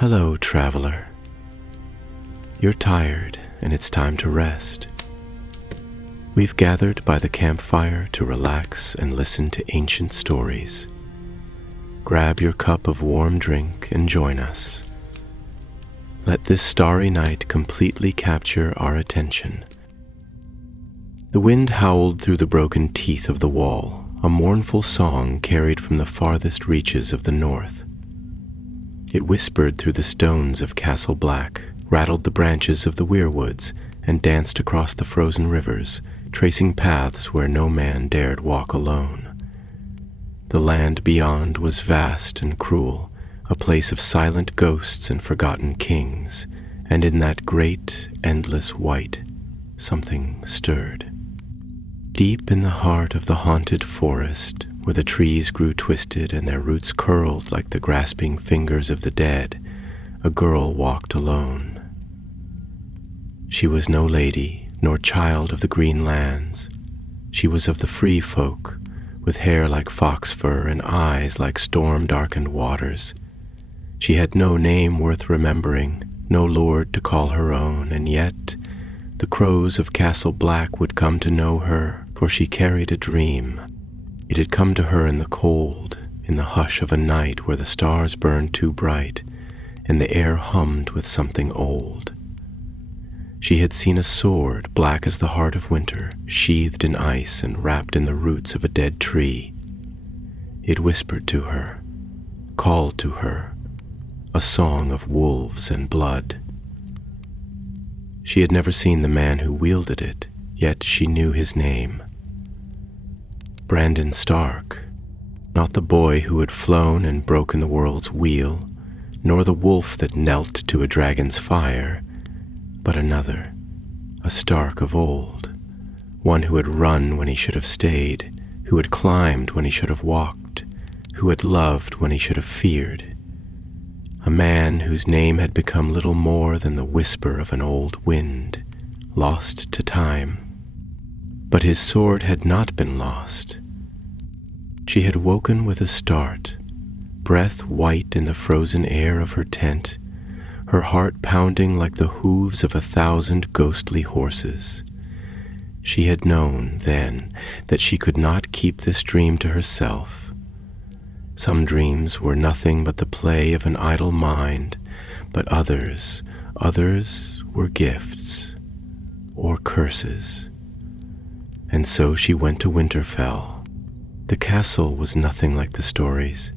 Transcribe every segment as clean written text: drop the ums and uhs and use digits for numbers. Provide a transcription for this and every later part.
Hello, traveler. You're tired, and it's time to rest. We've gathered by the campfire to relax and listen to ancient stories. Grab your cup of warm drink and join us. Let this starry night completely capture our attention. The wind howled through the broken teeth of the wall, a mournful song carried from the farthest reaches of the north. It whispered through the stones of Castle Black, rattled the branches of the weirwoods, and danced across the frozen rivers, tracing paths where no man dared walk alone. The land beyond was vast and cruel, a place of silent ghosts and forgotten kings, and in that great, endless white, something stirred. Deep in the heart of the haunted forest, where the trees grew twisted and their roots curled like the grasping fingers of the dead, a girl walked alone. She was no lady, nor child of the green lands. She was of the free folk, with hair like fox fur and eyes like storm-darkened waters. She had no name worth remembering, no lord to call her own, and yet the crows of Castle Black would come to know her, for she carried a dream. It had come to her in the cold, in the hush of a night where the stars burned too bright, and the air hummed with something old. She had seen a sword, black as the heart of winter, sheathed in ice and wrapped in the roots of a dead tree. It whispered to her, called to her, a song of wolves and blood. She had never seen the man who wielded it, yet she knew his name. Brandon Stark, not the boy who had flown and broken the world's wheel, nor the wolf that knelt to a dragon's fire, but another, a Stark of old, one who had run when he should have stayed, who had climbed when he should have walked, who had loved when he should have feared, a man whose name had become little more than the whisper of an old wind, lost to time. But his sword had not been lost. She had woken with a start, breath white in the frozen air of her tent, her heart pounding like the hooves of 1,000 ghostly horses. She had known, then, that she could not keep this dream to herself. Some dreams were nothing but the play of an idle mind, but others were gifts, or curses. And so she went to Winterfell. The castle was nothing like the stories.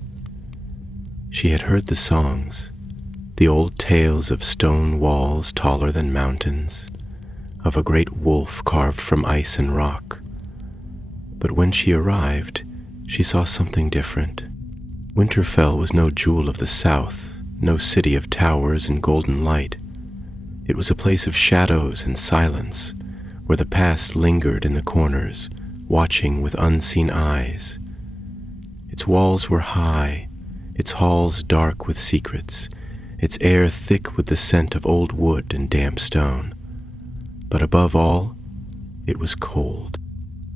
She had heard the songs, the old tales of stone walls taller than mountains, of a great wolf carved from ice and rock. But when she arrived, she saw something different. Winterfell was no jewel of the south, no city of towers and golden light. It was a place of shadows and silence, where the past lingered in the corners, watching with unseen eyes. Its walls were high, its halls dark with secrets, its air thick with the scent of old wood and damp stone. But above all, it was cold.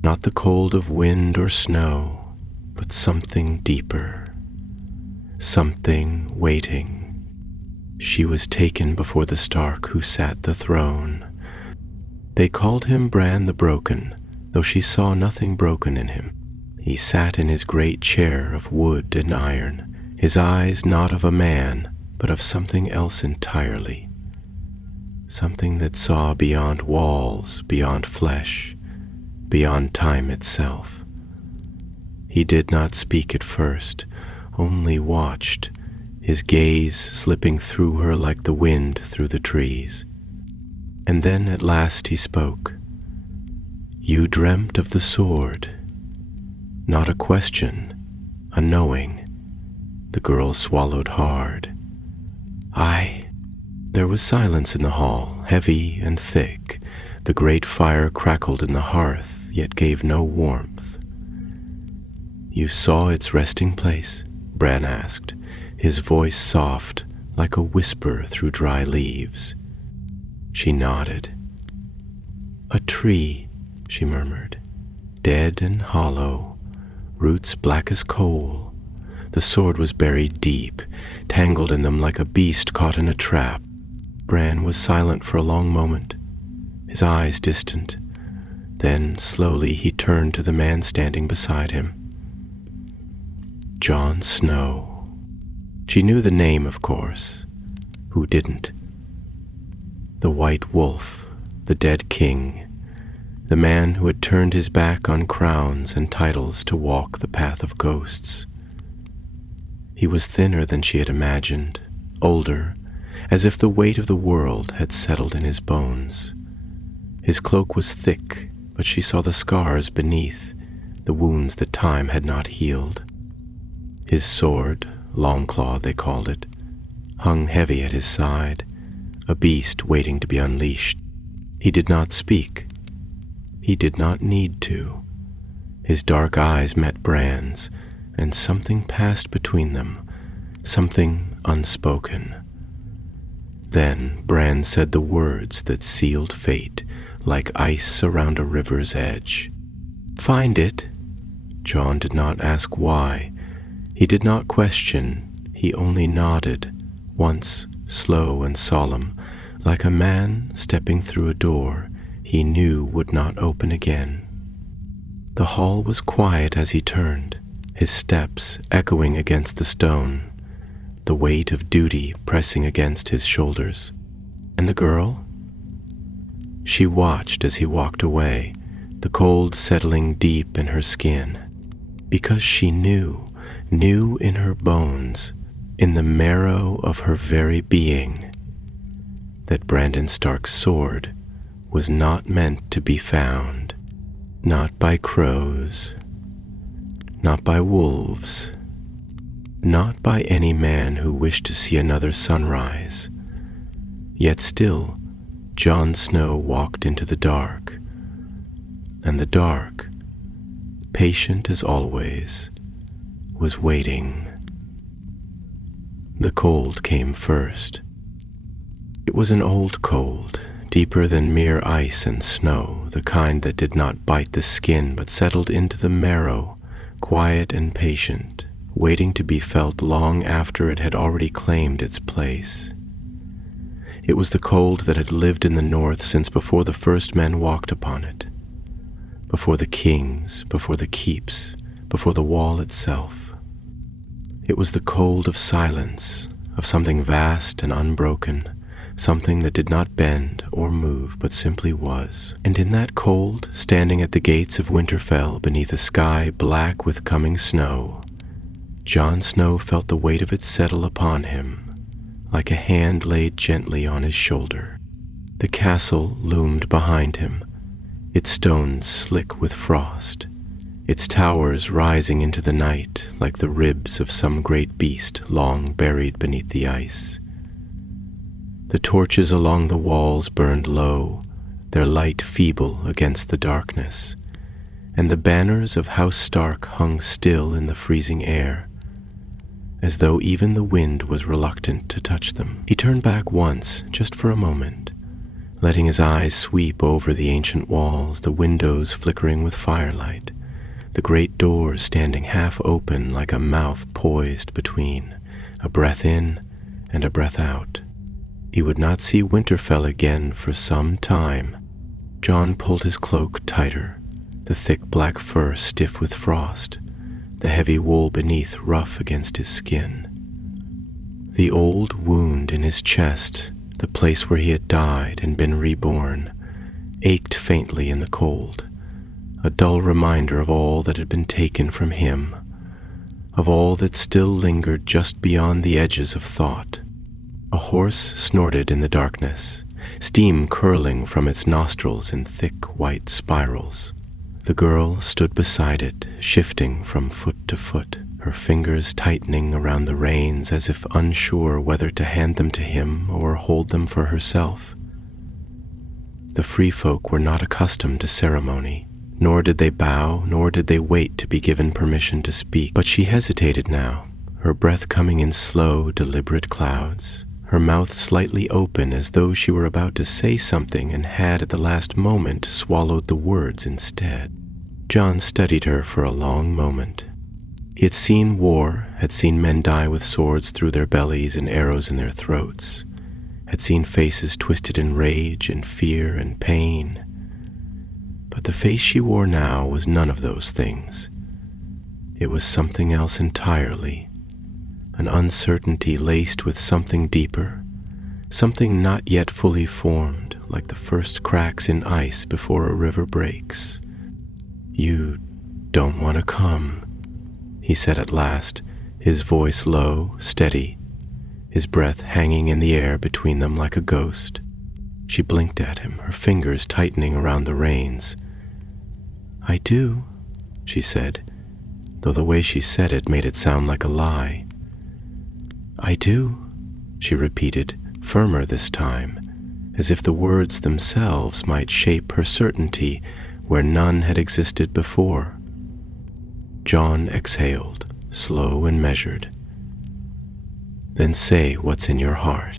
Not the cold of wind or snow, but something deeper, something waiting. She was taken before the Stark who sat the throne. They called him Bran the Broken, though she saw nothing broken in him. He sat in his great chair of wood and iron, his eyes not of a man, but of something else entirely. Something that saw beyond walls, beyond flesh, beyond time itself. He did not speak at first, only watched, his gaze slipping through her like the wind through the trees. And then at last he spoke. You dreamt of the sword. Not a question, a knowing. The girl swallowed hard. There was silence in the hall, heavy and thick. The great fire crackled in the hearth, yet gave no warmth. You saw its resting place? Bran asked, his voice soft, like a whisper through dry leaves. She nodded. A tree, she murmured, dead and hollow, roots black as coal, The sword was buried deep, tangled in them like a beast caught in a trap. Bran was silent for a long moment, his eyes distant. Then, slowly, he turned to the man standing beside him. Jon Snow. She knew the name, of course. Who didn't? The White Wolf, the dead king, the man who had turned his back on crowns and titles to walk the path of ghosts. He was thinner than she had imagined, older, as if the weight of the world had settled in his bones. His cloak was thick, but she saw the scars beneath, the wounds that time had not healed. His sword, Longclaw they called it, hung heavy at his side, a beast waiting to be unleashed. He did not speak. He did not need to. His dark eyes met Bran's, and something passed between them, something unspoken. Then Bran said the words that sealed fate, like ice around a river's edge. "Find it." Jon did not ask why. He did not question. He only nodded, once slow and solemn, like a man stepping through a door he knew would not open again. The hall was quiet as he turned, his steps echoing against the stone, the weight of duty pressing against his shoulders. And the girl? She watched as he walked away, the cold settling deep in her skin, because she knew in her bones, in the marrow of her very being, that Brandon Stark's sword was not meant to be found, not by crows, not by wolves, not by any man who wished to see another sunrise. Yet still, Jon Snow walked into the dark, and the dark, patient as always, was waiting. The cold came first. It was an old cold, deeper than mere ice and snow, the kind that did not bite the skin but settled into the marrow, quiet and patient, waiting to be felt long after it had already claimed its place. It was the cold that had lived in the north since before the first men walked upon it, before the kings, before the keeps, before the wall itself. It was the cold of silence, of something vast and unbroken, something that did not bend or move but simply was. And in that cold, standing at the gates of Winterfell beneath a sky black with coming snow, Jon Snow felt the weight of it settle upon him, like a hand laid gently on his shoulder. The castle loomed behind him, its stones slick with frost, its towers rising into the night like the ribs of some great beast long buried beneath the ice. The torches along the walls burned low, their light feeble against the darkness, and the banners of House Stark hung still in the freezing air, as though even the wind was reluctant to touch them. He turned back once, just for a moment, letting his eyes sweep over the ancient walls, the windows flickering with firelight, the great doors standing half open like a mouth poised between, a breath in and a breath out. He would not see Winterfell again for some time. Jon pulled his cloak tighter, the thick black fur stiff with frost, the heavy wool beneath rough against his skin. The old wound in his chest, the place where he had died and been reborn, ached faintly in the cold, a dull reminder of all that had been taken from him, of all that still lingered just beyond the edges of thought. A horse snorted in the darkness, steam curling from its nostrils in thick white spirals. The girl stood beside it, shifting from foot to foot, her fingers tightening around the reins as if unsure whether to hand them to him or hold them for herself. The free folk were not accustomed to ceremony, nor did they bow, nor did they wait to be given permission to speak. But she hesitated now, her breath coming in slow, deliberate clouds, her mouth slightly open as though she were about to say something and had at the last moment swallowed the words instead. Jon studied her for a long moment. He had seen war, had seen men die with swords through their bellies and arrows in their throats, had seen faces twisted in rage and fear and pain. But the face she wore now was none of those things. It was something else entirely, an uncertainty laced with something deeper, something not yet fully formed, like the first cracks in ice before a river breaks. "You don't want to come," he said at last, his voice low, steady, his breath hanging in the air between them like a ghost. She blinked at him, her fingers tightening around the reins. "I do," she said, though the way she said it made it sound like a lie. "I do," she repeated, firmer this time, as if the words themselves might shape her certainty where none had existed before. John exhaled, slow and measured. "Then say what's in your heart."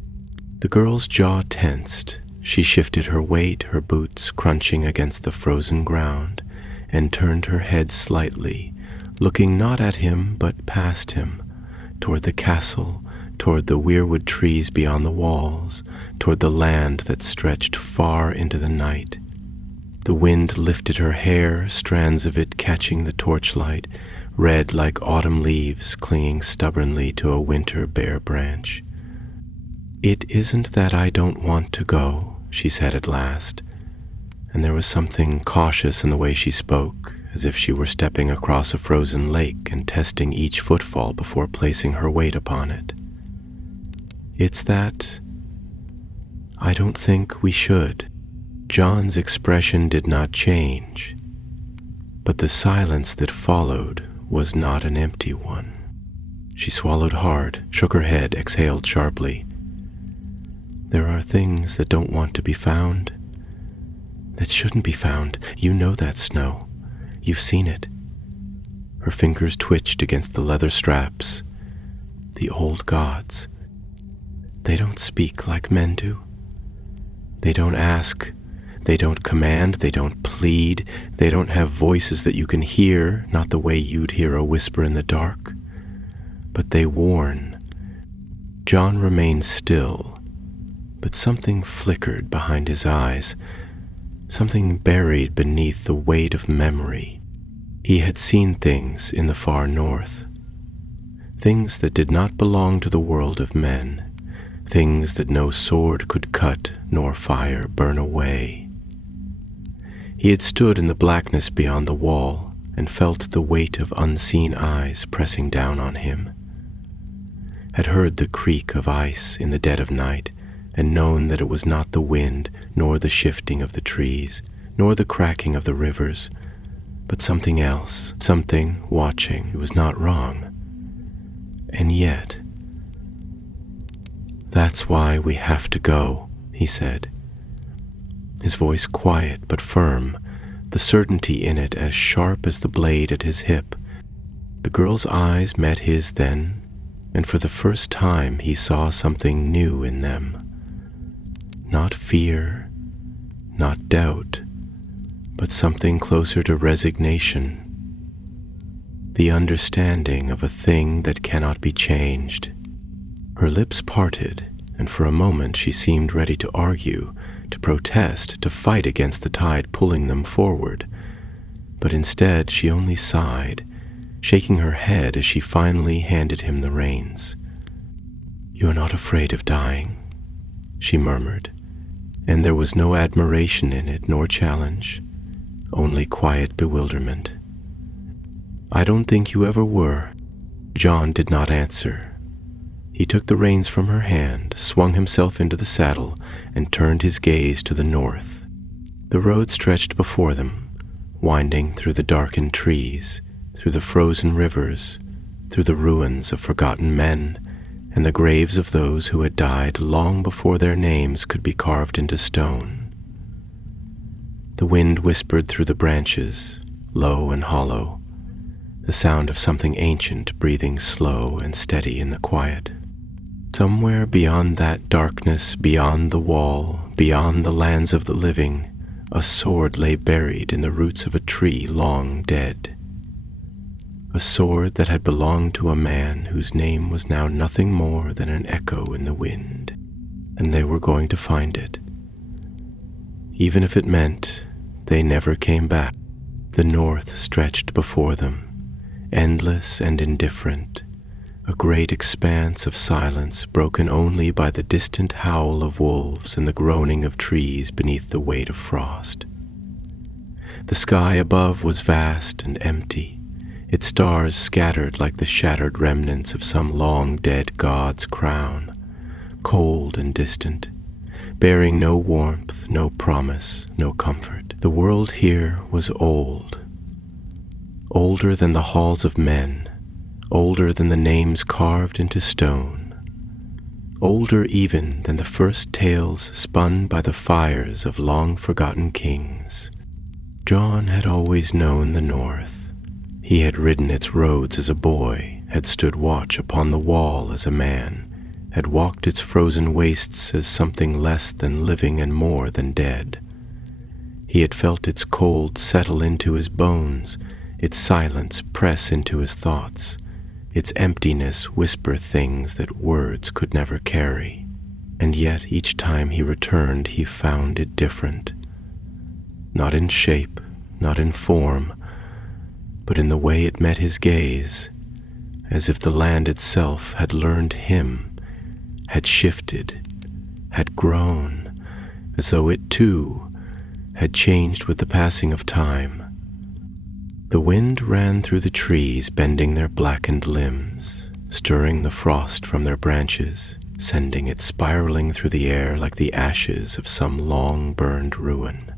The girl's jaw tensed. She shifted her weight, her boots crunching against the frozen ground, and turned her head slightly, looking not at him but past him, toward the castle, toward the weirwood trees beyond the walls, toward the land that stretched far into the night. The wind lifted her hair, strands of it catching the torchlight, red like autumn leaves clinging stubbornly to a winter bare branch. "It isn't that I don't want to go," she said at last, and there was something cautious in the way she spoke, as if she were stepping across a frozen lake and testing each footfall before placing her weight upon it. "It's that I don't think we should." John's expression did not change, but the silence that followed was not an empty one. She swallowed hard, shook her head, exhaled sharply. "There are things that don't want to be found, that shouldn't be found. You know that, Snow. You've seen it." Her fingers twitched against the leather straps. "The old gods. They don't speak like men do. They don't ask. They don't command. They don't plead. They don't have voices that you can hear, not the way you'd hear a whisper in the dark. But they warn." John remained still, but something flickered behind his eyes, something buried beneath the weight of memory. He had seen things in the far north, things that did not belong to the world of men, things that no sword could cut nor fire burn away. He had stood in the blackness beyond the wall and felt the weight of unseen eyes pressing down on him, had heard the creak of ice in the dead of night, and known that it was not the wind, nor the shifting of the trees, nor the cracking of the rivers, but something else, something watching. It was not wrong. And yet, "That's why we have to go," he said, his voice quiet but firm, the certainty in it as sharp as the blade at his hip. The girl's eyes met his then, and for the first time he saw something new in them. Not fear, not doubt, but something closer to resignation. The understanding of a thing that cannot be changed. Her lips parted, and for a moment she seemed ready to argue, to protest, to fight against the tide pulling them forward. But instead she only sighed, shaking her head as she finally handed him the reins. "You're not afraid of dying," she murmured, and there was no admiration in it nor challenge, only quiet bewilderment. "I don't think you ever were." John did not answer. He took the reins from her hand, swung himself into the saddle, and turned his gaze to the north. The road stretched before them, winding through the darkened trees, through the frozen rivers, through the ruins of forgotten men, and the graves of those who had died long before their names could be carved into stone. The wind whispered through the branches, low and hollow, the sound of something ancient breathing slow and steady in the quiet. Somewhere beyond that darkness, beyond the wall, beyond the lands of the living, a sword lay buried in the roots of a tree long dead. a sword that had belonged to a man whose name was now nothing more than an echo in the wind, and they were going to find it. Even if it meant they never came back. The north stretched before them, endless and indifferent, a great expanse of silence broken only by the distant howl of wolves and the groaning of trees beneath the weight of frost. The sky above was vast and empty, its stars scattered like the shattered remnants of some long-dead god's crown, cold and distant, bearing no warmth, no promise, no comfort. The world here was old, older than the halls of men, older than the names carved into stone, older even than the first tales spun by the fires of long-forgotten kings. John had always known the North. He had ridden its roads as a boy, had stood watch upon the wall as a man, had walked its frozen wastes as something less than living and more than dead. He had felt its cold settle into his bones, its silence press into his thoughts, its emptiness whisper things that words could never carry. And yet each time he returned, he found it different. Not in shape, not in form, but in the way it met his gaze, as if the land itself had learned him, had shifted, had grown, as though it too had changed with the passing of time. The wind ran through the trees, bending their blackened limbs, stirring the frost from their branches, sending it spiraling through the air like the ashes of some long-burned ruin.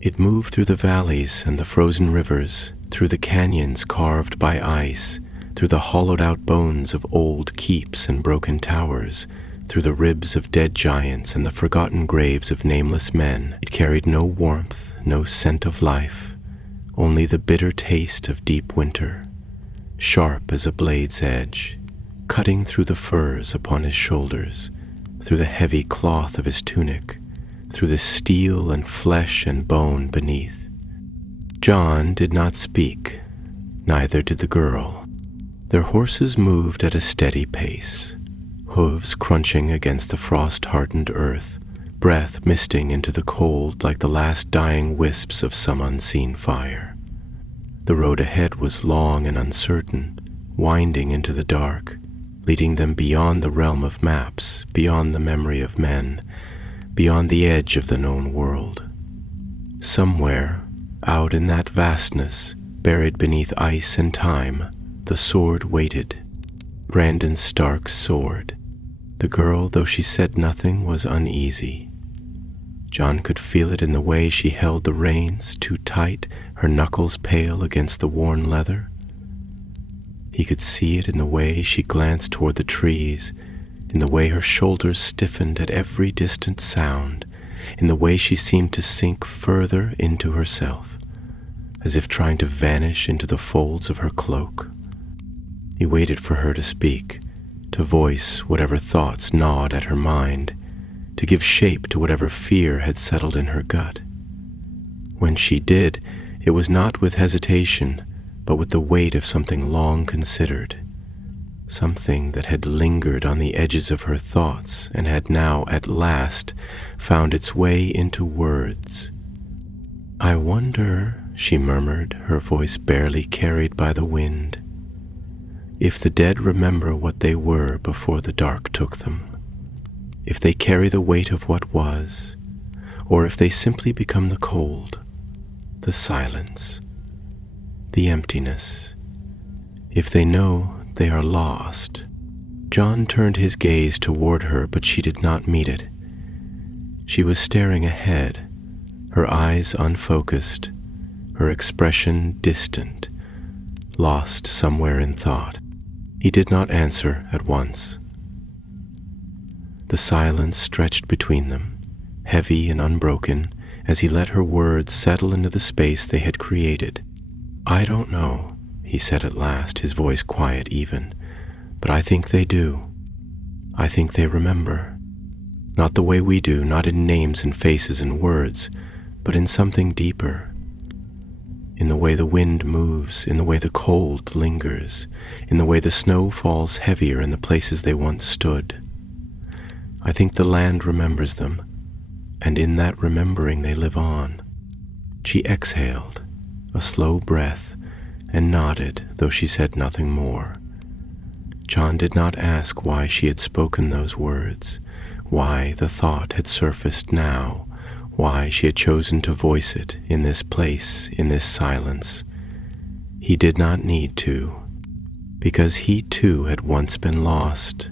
It moved through the valleys and the frozen rivers, through the canyons carved by ice, through the hollowed-out bones of old keeps and broken towers, through the ribs of dead giants and the forgotten graves of nameless men. It carried no warmth, no scent of life, only the bitter taste of deep winter, sharp as a blade's edge, cutting through the furs upon his shoulders, through the heavy cloth of his tunic, through the steel and flesh and bone beneath. John did not speak, neither did the girl. Their horses moved at a steady pace, hooves crunching against the frost-hardened earth, breath misting into the cold like the last dying wisps of some unseen fire. The road ahead was long and uncertain, winding into the dark, leading them beyond the realm of maps, beyond the memory of men, beyond the edge of the known world. Somewhere, out in that vastness, buried beneath ice and time, the sword waited. Brandon Stark's sword. The girl, though she said nothing, was uneasy. John could feel it in the way she held the reins too tight, her knuckles pale against the worn leather. He could see it in the way she glanced toward the trees, in the way her shoulders stiffened at every distant sound, in the way she seemed to sink further into herself, as if trying to vanish into the folds of her cloak. He waited for her to speak, to voice whatever thoughts gnawed at her mind, to give shape to whatever fear had settled in her gut. When she did, it was not with hesitation, but with the weight of something long considered, something that had lingered on the edges of her thoughts and had now at last found its way into words. "I wonder," she murmured, her voice barely carried by the wind, "if the dead remember what they were before the dark took them, if they carry the weight of what was, or if they simply become the cold, the silence, the emptiness, if they know they are lost." John turned his gaze toward her, but she did not meet it. She was staring ahead, her eyes unfocused, her expression distant, lost somewhere in thought. He did not answer at once. The silence stretched between them, heavy and unbroken, as he let her words settle into the space they had created. "I don't know," he said at last, his voice quiet even, "but I think they do. I think they remember. Not the way we do, not in names and faces and words, but in something deeper, in the way the wind moves, in the way the cold lingers, in the way the snow falls heavier in the places they once stood. I think the land remembers them, and in that remembering they live on. She exhaled, a slow breath, and nodded, though she said nothing more. John did not ask why she had spoken those words, why the thought had surfaced now, why she had chosen to voice it in this place, in this silence. He did not need to, because he too had once been lost.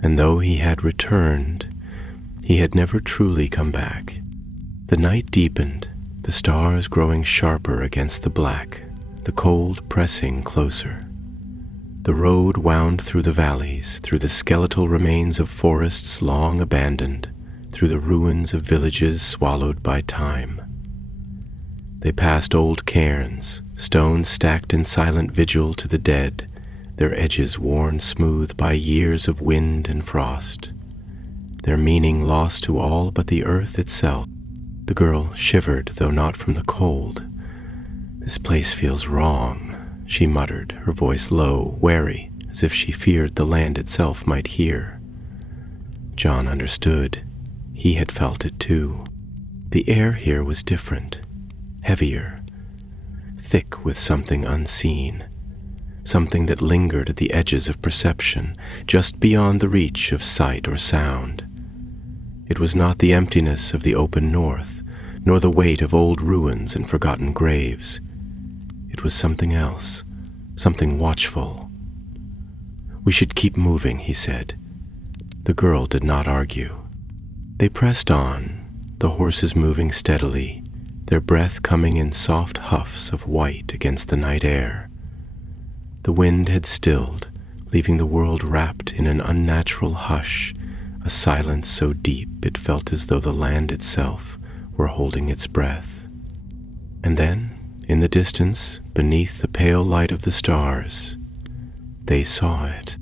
And though he had returned, he had never truly come back. The night deepened, the stars growing sharper against the black, the cold pressing closer. The road wound through the valleys, through the skeletal remains of forests long abandoned, through the ruins of villages swallowed by time. They passed old cairns, stones stacked in silent vigil to the dead, their edges worn smooth by years of wind and frost, their meaning lost to all but the earth itself. The girl shivered, though not from the cold. "This place feels wrong," she muttered, her voice low, wary, as if she feared the land itself might hear. John understood. He had felt it too. The air here was different, heavier, thick with something unseen, something that lingered at the edges of perception, just beyond the reach of sight or sound. It was not the emptiness of the open north, nor the weight of old ruins and forgotten graves. It was something else, something watchful. "We should keep moving," he said. The girl did not argue. They pressed on, the horses moving steadily, their breath coming in soft huffs of white against the night air. The wind had stilled, leaving the world wrapped in an unnatural hush, a silence so deep it felt as though the land itself were holding its breath. And then, in the distance, beneath the pale light of the stars, they saw it.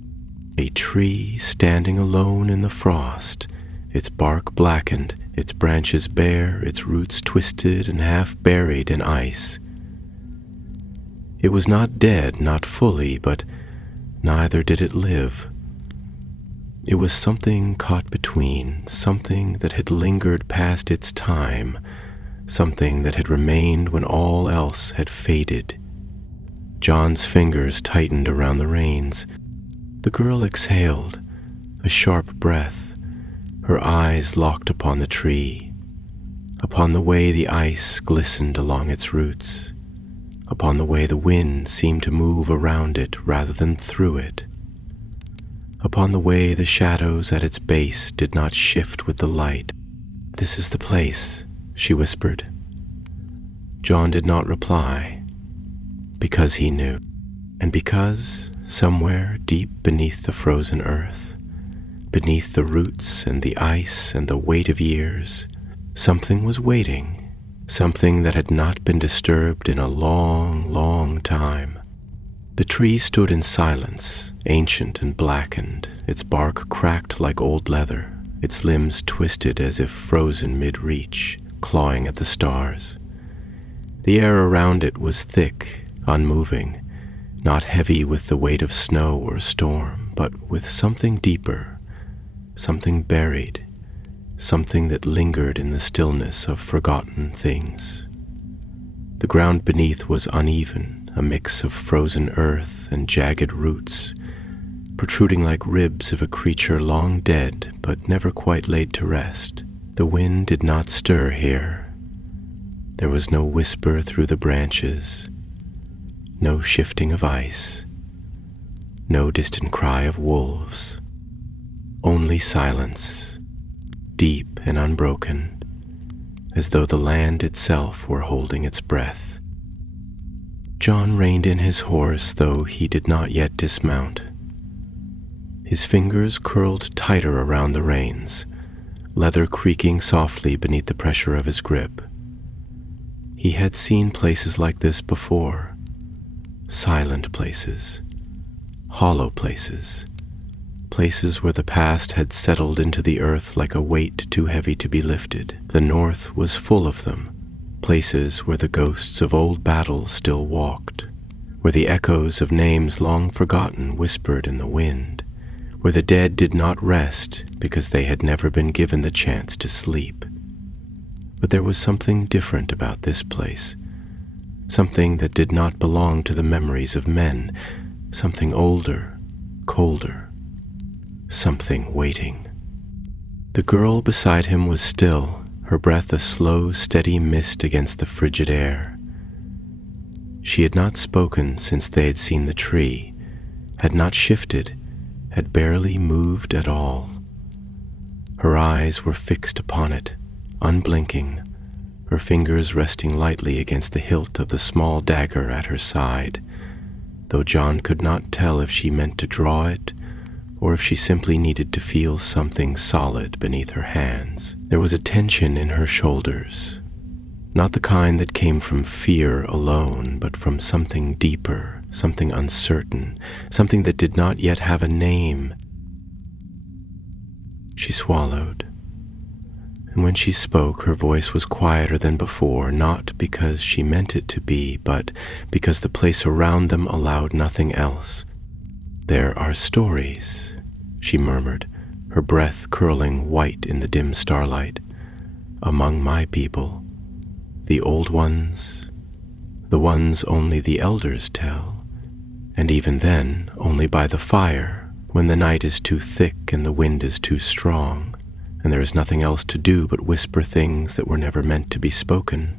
A tree standing alone in the frost, its bark blackened, its branches bare, its roots twisted and half buried in ice. It was not dead, not fully, but neither did it live. It was something caught between, something that had lingered past its time, something that had remained when all else had faded. John's fingers tightened around the reins. The girl exhaled, a sharp breath, her eyes locked upon the tree, upon the way the ice glistened along its roots, upon the way the wind seemed to move around it rather than through it, upon the way the shadows at its base did not shift with the light. "This is the place," she whispered. John did not reply, because he knew, and because, somewhere deep beneath the frozen earth, beneath the roots and the ice and the weight of years, something was waiting, something that had not been disturbed in a long, long time. The tree stood in silence, ancient and blackened, its bark cracked like old leather, its limbs twisted as if frozen mid-reach, clawing at the stars. The air around it was thick, unmoving, not heavy with the weight of snow or storm, but with something deeper, something buried, something that lingered in the stillness of forgotten things. The ground beneath was uneven, a mix of frozen earth and jagged roots, protruding like ribs of a creature long dead but never quite laid to rest. The wind did not stir here. There was no whisper through the branches, no shifting of ice, no distant cry of wolves, only silence, deep and unbroken, as though the land itself were holding its breath. John reined in his horse, though he did not yet dismount. His fingers curled tighter around the reins, leather creaking softly beneath the pressure of his grip. He had seen places like this before, silent places, hollow places, places where the past had settled into the earth like a weight too heavy to be lifted. The north was full of them, places where the ghosts of old battles still walked, where the echoes of names long forgotten whispered in the wind, where the dead did not rest because they had never been given the chance to sleep. But there was something different about this place, something that did not belong to the memories of men, something older, colder, something waiting. The girl beside him was still, her breath a slow, steady mist against the frigid air. She had not spoken since they had seen the tree, had not shifted, had barely moved at all. Her eyes were fixed upon it, unblinking, her fingers resting lightly against the hilt of the small dagger at her side, though John could not tell if she meant to draw it or if she simply needed to feel something solid beneath her hands. There was a tension in her shoulders, not the kind that came from fear alone, but from something deeper, something uncertain, something that did not yet have a name. She swallowed, and when she spoke, her voice was quieter than before, not because she meant it to be, but because the place around them allowed nothing else. "There are stories," she murmured, her breath curling white in the dim starlight, "among my people, the old ones, the ones only the elders tell, and even then only by the fire, when the night is too thick and the wind is too strong, and there is nothing else to do but whisper things that were never meant to be spoken."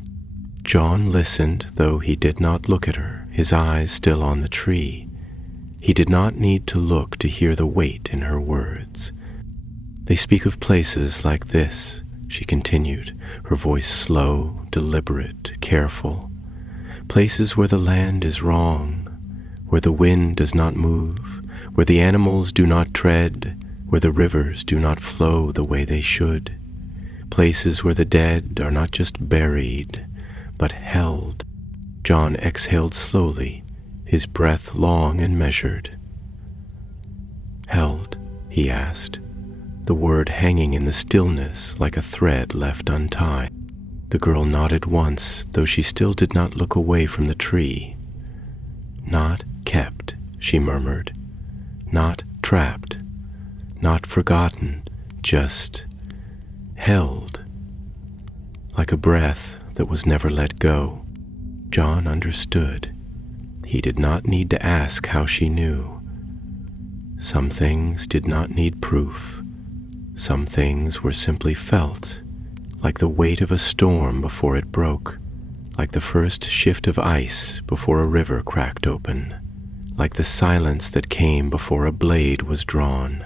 John listened, though he did not look at her, his eyes still on the tree. He did not need to look to hear the weight in her words. "They speak of places like this," she continued, her voice slow, deliberate, careful. "Places where the land is wrong, where the wind does not move, where the animals do not tread, where the rivers do not flow the way they should. Places where the dead are not just buried, but held." John exhaled slowly, his breath long and measured. "Held?" he asked, the word hanging in the stillness like a thread left untied. The girl nodded once, though she still did not look away from the tree. "Not kept," she murmured, "not trapped, not forgotten, just held, like a breath that was never let go." John understood. He did not need to ask how she knew. Some things did not need proof. Some things were simply felt, like the weight of a storm before it broke, like the first shift of ice before a river cracked open, like the silence that came before a blade was drawn.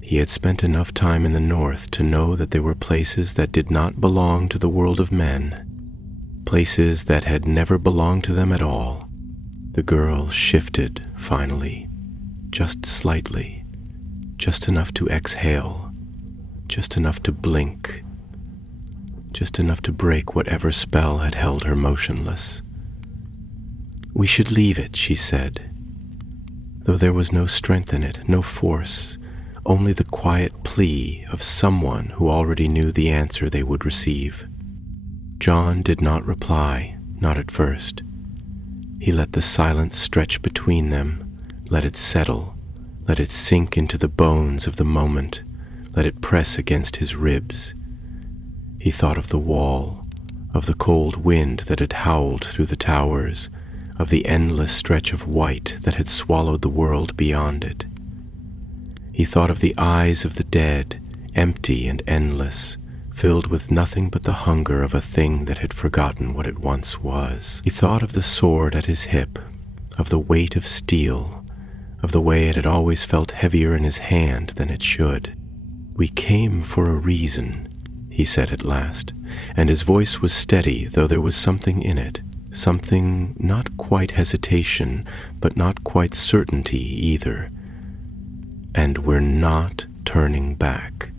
He had spent enough time in the north to know that there were places that did not belong to the world of men, places that had never belonged to them at all. The girl shifted, finally, just slightly, just enough to exhale, just enough to blink, just enough to break whatever spell had held her motionless. "We should leave it," she said, though there was no strength in it, no force, only the quiet plea of someone who already knew the answer they would receive. John did not reply, not at first. He let the silence stretch between them, let it settle, let it sink into the bones of the moment, let it press against his ribs. He thought of the wall, of the cold wind that had howled through the towers, of the endless stretch of white that had swallowed the world beyond it. He thought of the eyes of the dead, empty and endless, filled with nothing but the hunger of a thing that had forgotten what it once was. He thought of the sword at his hip, of the weight of steel, of the way it had always felt heavier in his hand than it should. "We came for a reason," he said at last, and his voice was steady, though there was something in it, something not quite hesitation, but not quite certainty either. "And we're not turning back."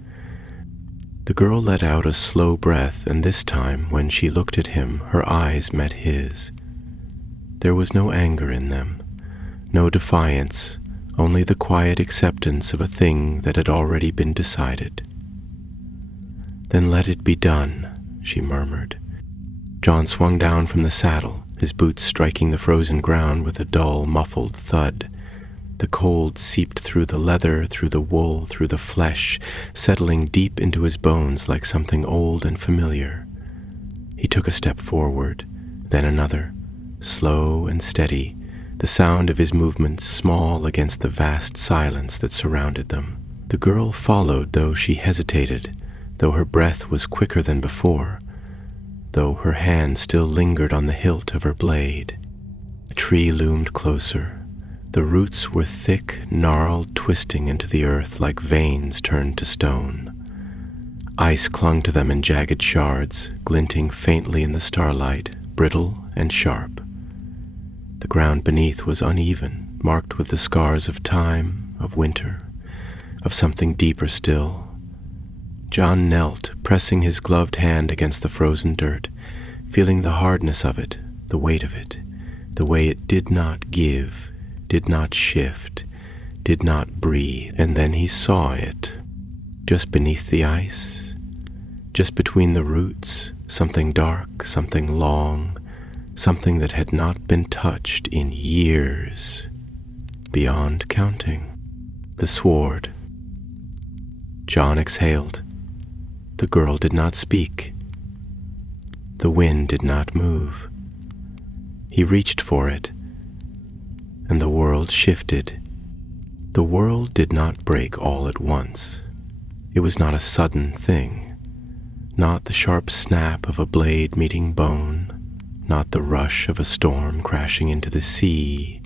The girl let out a slow breath, and this time, when she looked at him, her eyes met his. There was no anger in them, no defiance, only the quiet acceptance of a thing that had already been decided. "Then let it be done," she murmured. John swung down from the saddle, his boots striking the frozen ground with a dull, muffled thud. The cold seeped through the leather, through the wool, through the flesh, settling deep into his bones like something old and familiar. He took a step forward, then another, slow and steady, the sound of his movements small against the vast silence that surrounded them. The girl followed, though she hesitated, though her breath was quicker than before, though her hand still lingered on the hilt of her blade. The tree loomed closer. The roots were thick, gnarled, twisting into the earth like veins turned to stone. Ice clung to them in jagged shards, glinting faintly in the starlight, brittle and sharp. The ground beneath was uneven, marked with the scars of time, of winter, of something deeper still. John knelt, pressing his gloved hand against the frozen dirt, feeling the hardness of it, the weight of it, the way it did not give, did not shift, did not breathe. And then he saw it, just beneath the ice, just between the roots, something dark, something long, something that had not been touched in years, beyond counting. The sword. John exhaled. The girl did not speak. The wind did not move. He reached for it, and the world shifted. The world did not break all at once. It was not a sudden thing, not the sharp snap of a blade meeting bone, not the rush of a storm crashing into the sea.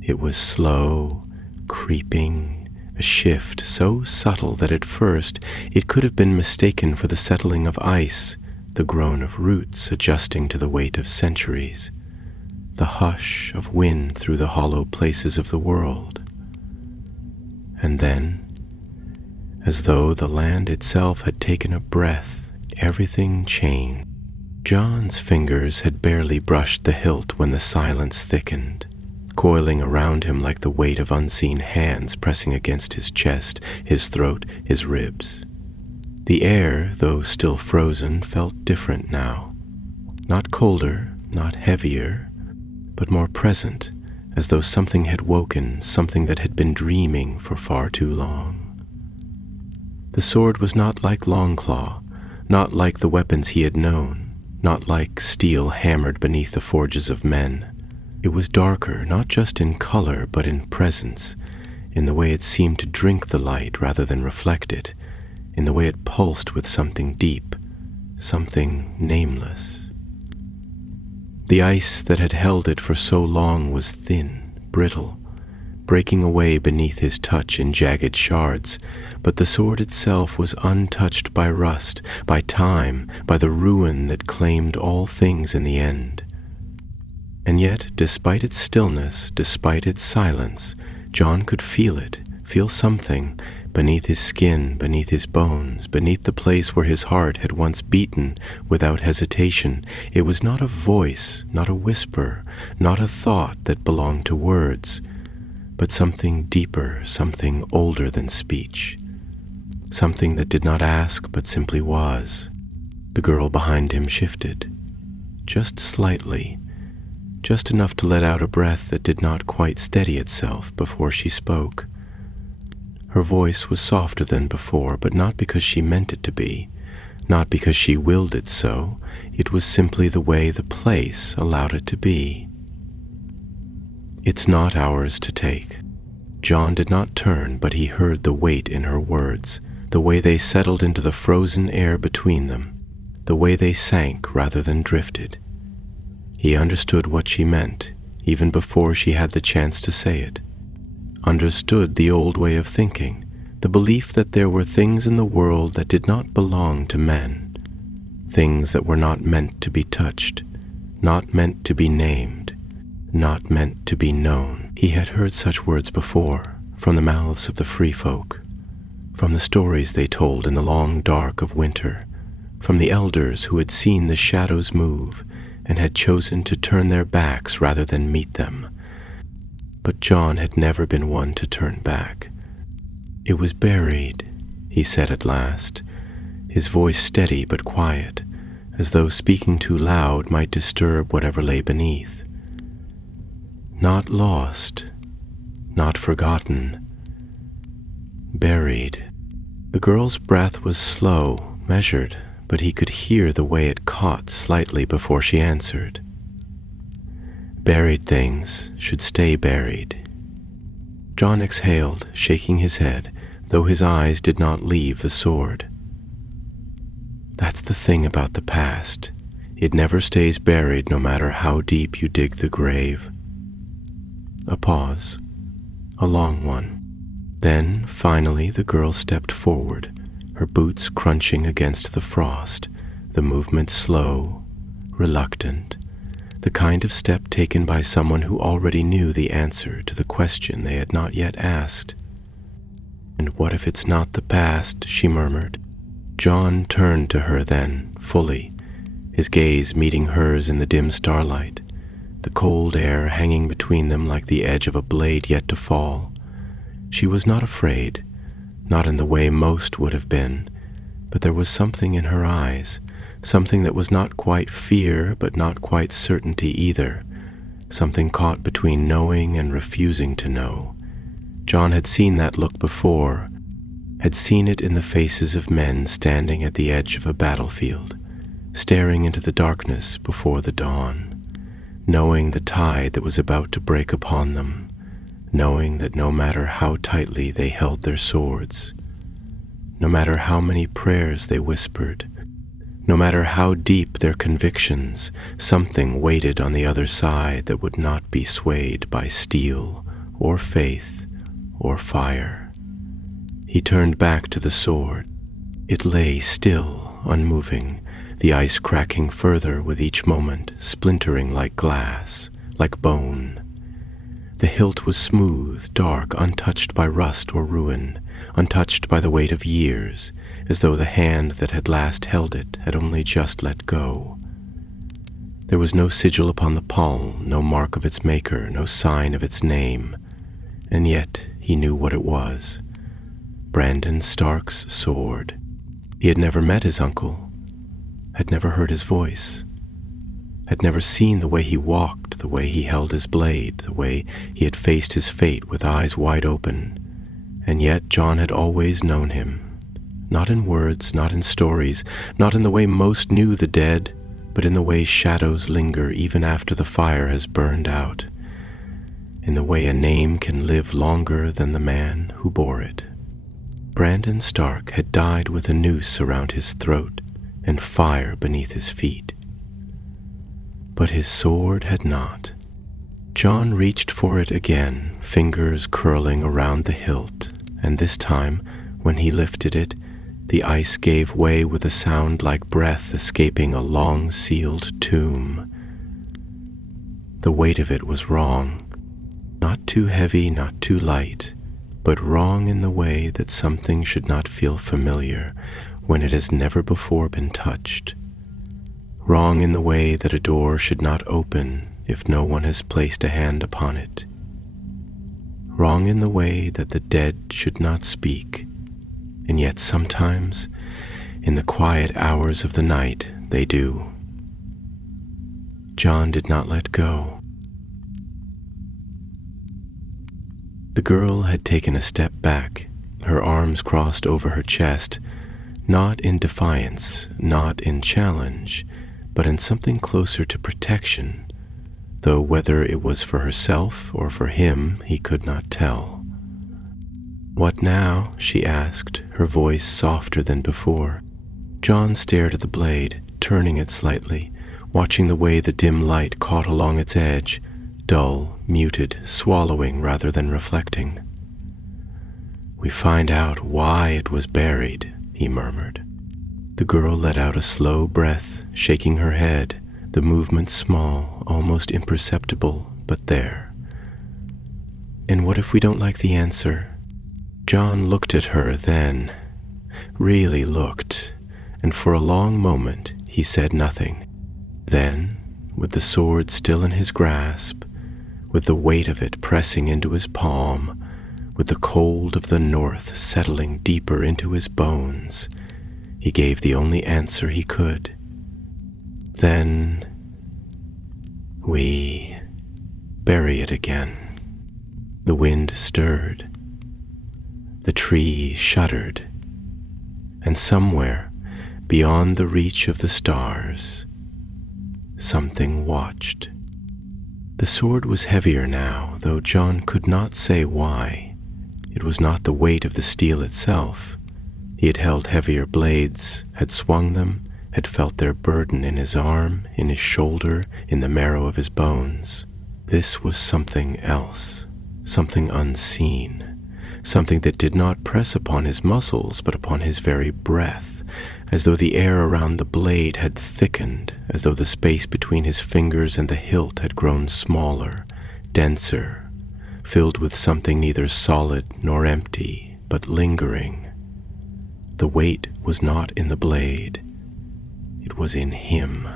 It was slow, creeping, a shift so subtle that at first it could have been mistaken for the settling of ice, the groan of roots adjusting to the weight of centuries, the hush of wind through the hollow places of the world. And then, as though the land itself had taken a breath, everything changed. John's fingers had barely brushed the hilt when the silence thickened, coiling around him like the weight of unseen hands pressing against his chest, his throat, his ribs. The air, though still frozen, felt different now. Not colder, not heavier, but more present, as though something had woken, something that had been dreaming for far too long. The sword was not like Longclaw, not like the weapons he had known, not like steel hammered beneath the forges of men. It was darker, not just in color, but in presence, in the way it seemed to drink the light rather than reflect it, in the way it pulsed with something deep, something nameless. The ice that had held it for so long was thin, brittle, breaking away beneath his touch in jagged shards, but the sword itself was untouched by rust, by time, by the ruin that claimed all things in the end. And yet, despite its stillness, despite its silence, John could feel it, feel something, beneath his skin, beneath his bones, beneath the place where his heart had once beaten without hesitation. It was not a voice, not a whisper, not a thought that belonged to words, but something deeper, something older than speech, something that did not ask but simply was. The girl behind him shifted, just slightly, just enough to let out a breath that did not quite steady itself before she spoke. Her voice was softer than before, but not because she meant it to be, not because she willed it so. It was simply the way the place allowed it to be. "It's not ours to take." John did not turn, but he heard the weight in her words, the way they settled into the frozen air between them, the way they sank rather than drifted. He understood what she meant, even before she had the chance to say it. Understood the old way of thinking, the belief that there were things in the world that did not belong to men, things that were not meant to be touched, not meant to be named, not meant to be known. He had heard such words before, from the mouths of the free folk, from the stories they told in the long dark of winter, from the elders who had seen the shadows move and had chosen to turn their backs rather than meet them. But John had never been one to turn back. "It was buried," he said at last, his voice steady but quiet, as though speaking too loud might disturb whatever lay beneath. Not lost, not forgotten, buried. The girl's breath was slow, measured, but he could hear the way it caught slightly before she answered. Buried things should stay buried. John exhaled, shaking his head, though his eyes did not leave the sword. That's the thing about the past. It never stays buried no matter how deep you dig the grave. A pause, a long one. Then, finally, the girl stepped forward, her boots crunching against the frost, the movement slow, reluctant, the kind of step taken by someone who already knew the answer to the question they had not yet asked. "And what if it's not the past?" she murmured. John turned to her then, fully, his gaze meeting hers in the dim starlight, the cold air hanging between them like the edge of a blade yet to fall. She was not afraid, not in the way most would have been, but there was something in her eyes, something that was not quite fear but not quite certainty either, something caught between knowing and refusing to know. John had seen that look before, had seen it in the faces of men standing at the edge of a battlefield, staring into the darkness before the dawn, knowing the tide that was about to break upon them, knowing that no matter how tightly they held their swords, no matter how many prayers they whispered, no matter how deep their convictions, something waited on the other side that would not be swayed by steel or faith or fire. He turned back to the sword. It lay still, unmoving, the ice cracking further with each moment, splintering like glass, like bone. The hilt was smooth, dark, untouched by rust or ruin, untouched by the weight of years, as though the hand that had last held it had only just let go. There was no sigil upon the palm, no mark of its maker, no sign of its name, and yet he knew what it was. Brandon Stark's sword. He had never met his uncle, had never heard his voice, had never seen the way he walked, the way he held his blade, the way he had faced his fate with eyes wide open, and yet John had always known him, not in words, not in stories, not in the way most knew the dead, but in the way shadows linger even after the fire has burned out, in the way a name can live longer than the man who bore it. Brandon Stark had died with a noose around his throat and fire beneath his feet. But his sword had not. John reached for it again, fingers curling around the hilt, and this time, when he lifted it, the ice gave way with a sound like breath escaping a long-sealed tomb. The weight of it was wrong, not too heavy, not too light, but wrong in the way that something should not feel familiar when it has never before been touched. Wrong in the way that a door should not open if no one has placed a hand upon it. Wrong in the way that the dead should not speak, and yet sometimes, in the quiet hours of the night, they do. John did not let go. The girl had taken a step back, her arms crossed over her chest, not in defiance, not in challenge, but in something closer to protection, though whether it was for herself or for him he could not tell. "What now?" she asked, her voice softer than before. John stared at the blade, turning it slightly, watching the way the dim light caught along its edge, dull, muted, swallowing rather than reflecting. "We find out why it was buried," he murmured. The girl let out a slow breath, shaking her head, the movement small, almost imperceptible, but there. "And what if we don't like the answer?" John looked at her then, really looked, and for a long moment he said nothing. Then, with the sword still in his grasp, with the weight of it pressing into his palm, with the cold of the north settling deeper into his bones, he gave the only answer he could. Then we bury it again. The wind stirred, the tree shuddered, and somewhere beyond the reach of the stars, something watched. The sword was heavier now, though John could not say why. It was not the weight of the steel itself. He had held heavier blades, had swung them, had felt their burden in his arm, in his shoulder, in the marrow of his bones. This was something else, something unseen, something that did not press upon his muscles but upon his very breath, as though the air around the blade had thickened, as though the space between his fingers and the hilt had grown smaller, denser, filled with something neither solid nor empty, but lingering. The weight was not in the blade, it was in him.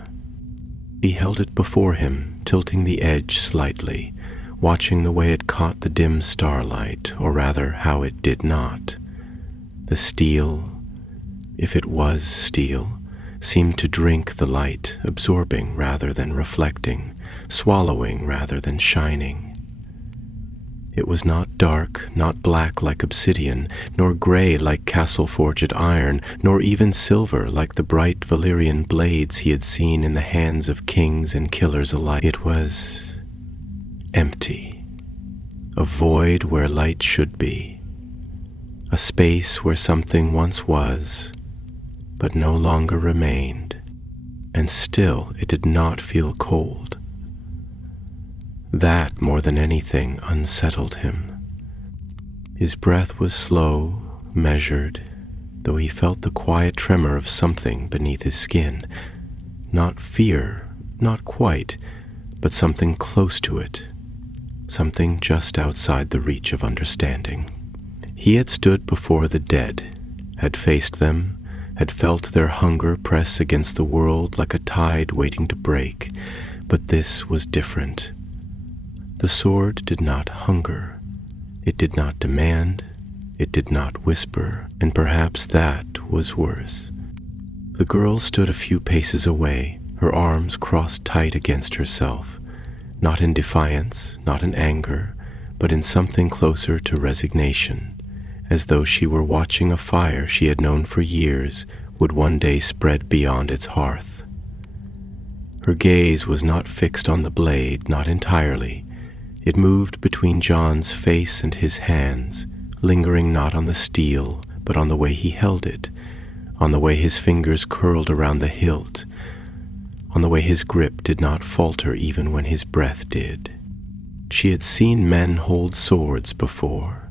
He held it before him, tilting the edge slightly, watching the way it caught the dim starlight, or rather how it did not. The steel, if it was steel, seemed to drink the light, absorbing rather than reflecting, swallowing rather than shining. It was not dark, not black like obsidian, nor gray like castle-forged iron, nor even silver like the bright Valyrian blades he had seen in the hands of kings and killers alike. It was empty, a void where light should be, a space where something once was, but no longer remained, and still it did not feel cold. That, more than anything, unsettled him. His breath was slow, measured, though he felt the quiet tremor of something beneath his skin. Not fear, not quite, but something close to it, something just outside the reach of understanding. He had stood before the dead, had faced them, had felt their hunger press against the world like a tide waiting to break, but this was different. The sword did not hunger, it did not demand, it did not whisper, and perhaps that was worse. The girl stood a few paces away, her arms crossed tight against herself, not in defiance, not in anger, but in something closer to resignation, as though she were watching a fire she had known for years would one day spread beyond its hearth. Her gaze was not fixed on the blade, not entirely. It moved between John's face and his hands, lingering not on the steel, but on the way he held it, on the way his fingers curled around the hilt, on the way his grip did not falter even when his breath did. She had seen men hold swords before.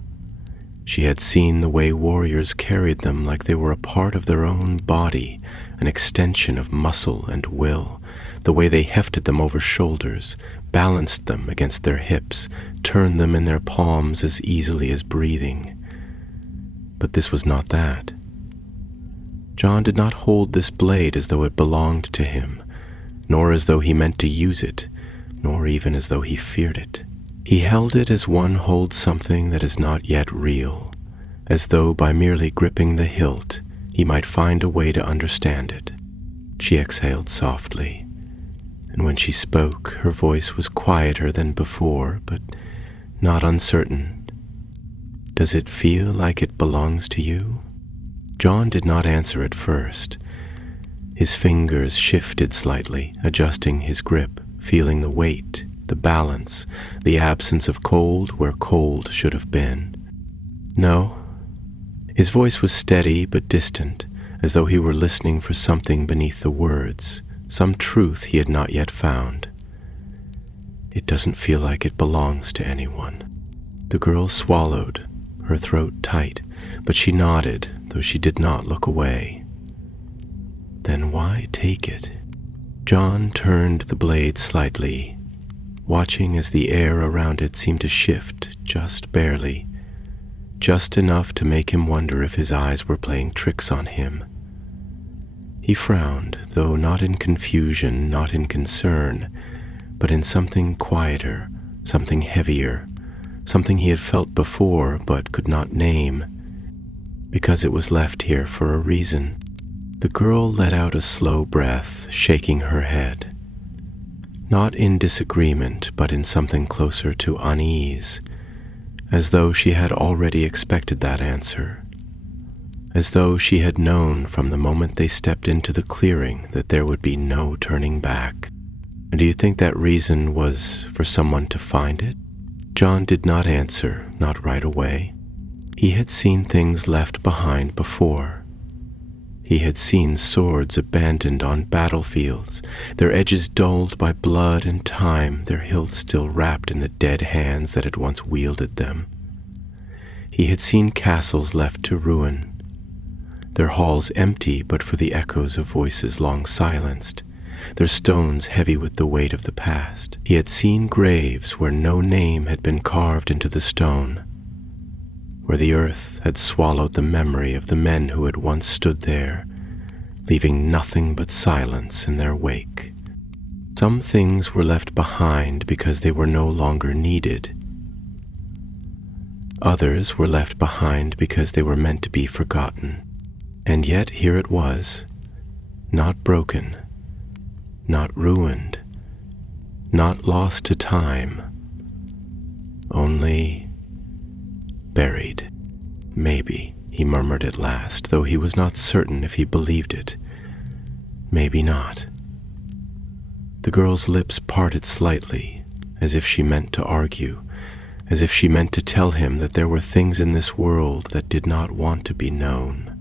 She had seen the way warriors carried them like they were a part of their own body, an extension of muscle and will, the way they hefted them over shoulders, balanced them against their hips, turned them in their palms as easily as breathing. But this was not that. John did not hold this blade as though it belonged to him, nor as though he meant to use it, nor even as though he feared it. He held it as one holds something that is not yet real, as though by merely gripping the hilt he might find a way to understand it. She exhaled softly, and when she spoke, her voice was quieter than before, but not uncertain. "Does it feel like it belongs to you?" John did not answer at first. His fingers shifted slightly, adjusting his grip, feeling the weight, the balance, the absence of cold where cold should have been. "No." His voice was steady but distant, as though he were listening for something beneath the words, some truth he had not yet found. "It doesn't feel like it belongs to anyone." The girl swallowed, her throat tight, but she nodded, though she did not look away. "Then why take it?" John turned the blade slightly, watching as the air around it seemed to shift just barely, just enough to make him wonder if his eyes were playing tricks on him. He frowned, though not in confusion, not in concern, but in something quieter, something heavier, something he had felt before but could not name, because it was left here for a reason. The girl let out a slow breath, shaking her head. Not in disagreement, but in something closer to unease, as though she had already expected that answer, as though she had known from the moment they stepped into the clearing that there would be no turning back. And do you think that reason was for someone to find it? John did not answer, not right away. He had seen things left behind before. He had seen swords abandoned on battlefields, their edges dulled by blood and time, their hilts still wrapped in the dead hands that had once wielded them. He had seen castles left to ruin, their halls empty but for the echoes of voices long silenced, their stones heavy with the weight of the past. He had seen graves where no name had been carved into the stone, where the earth had swallowed the memory of the men who had once stood there, leaving nothing but silence in their wake. Some things were left behind because they were no longer needed. Others were left behind because they were meant to be forgotten. And yet here it was, not broken, not ruined, not lost to time, only buried. Maybe, he murmured at last, though he was not certain if he believed it. Maybe not. The girl's lips parted slightly, as if she meant to argue, as if she meant to tell him that there were things in this world that did not want to be known,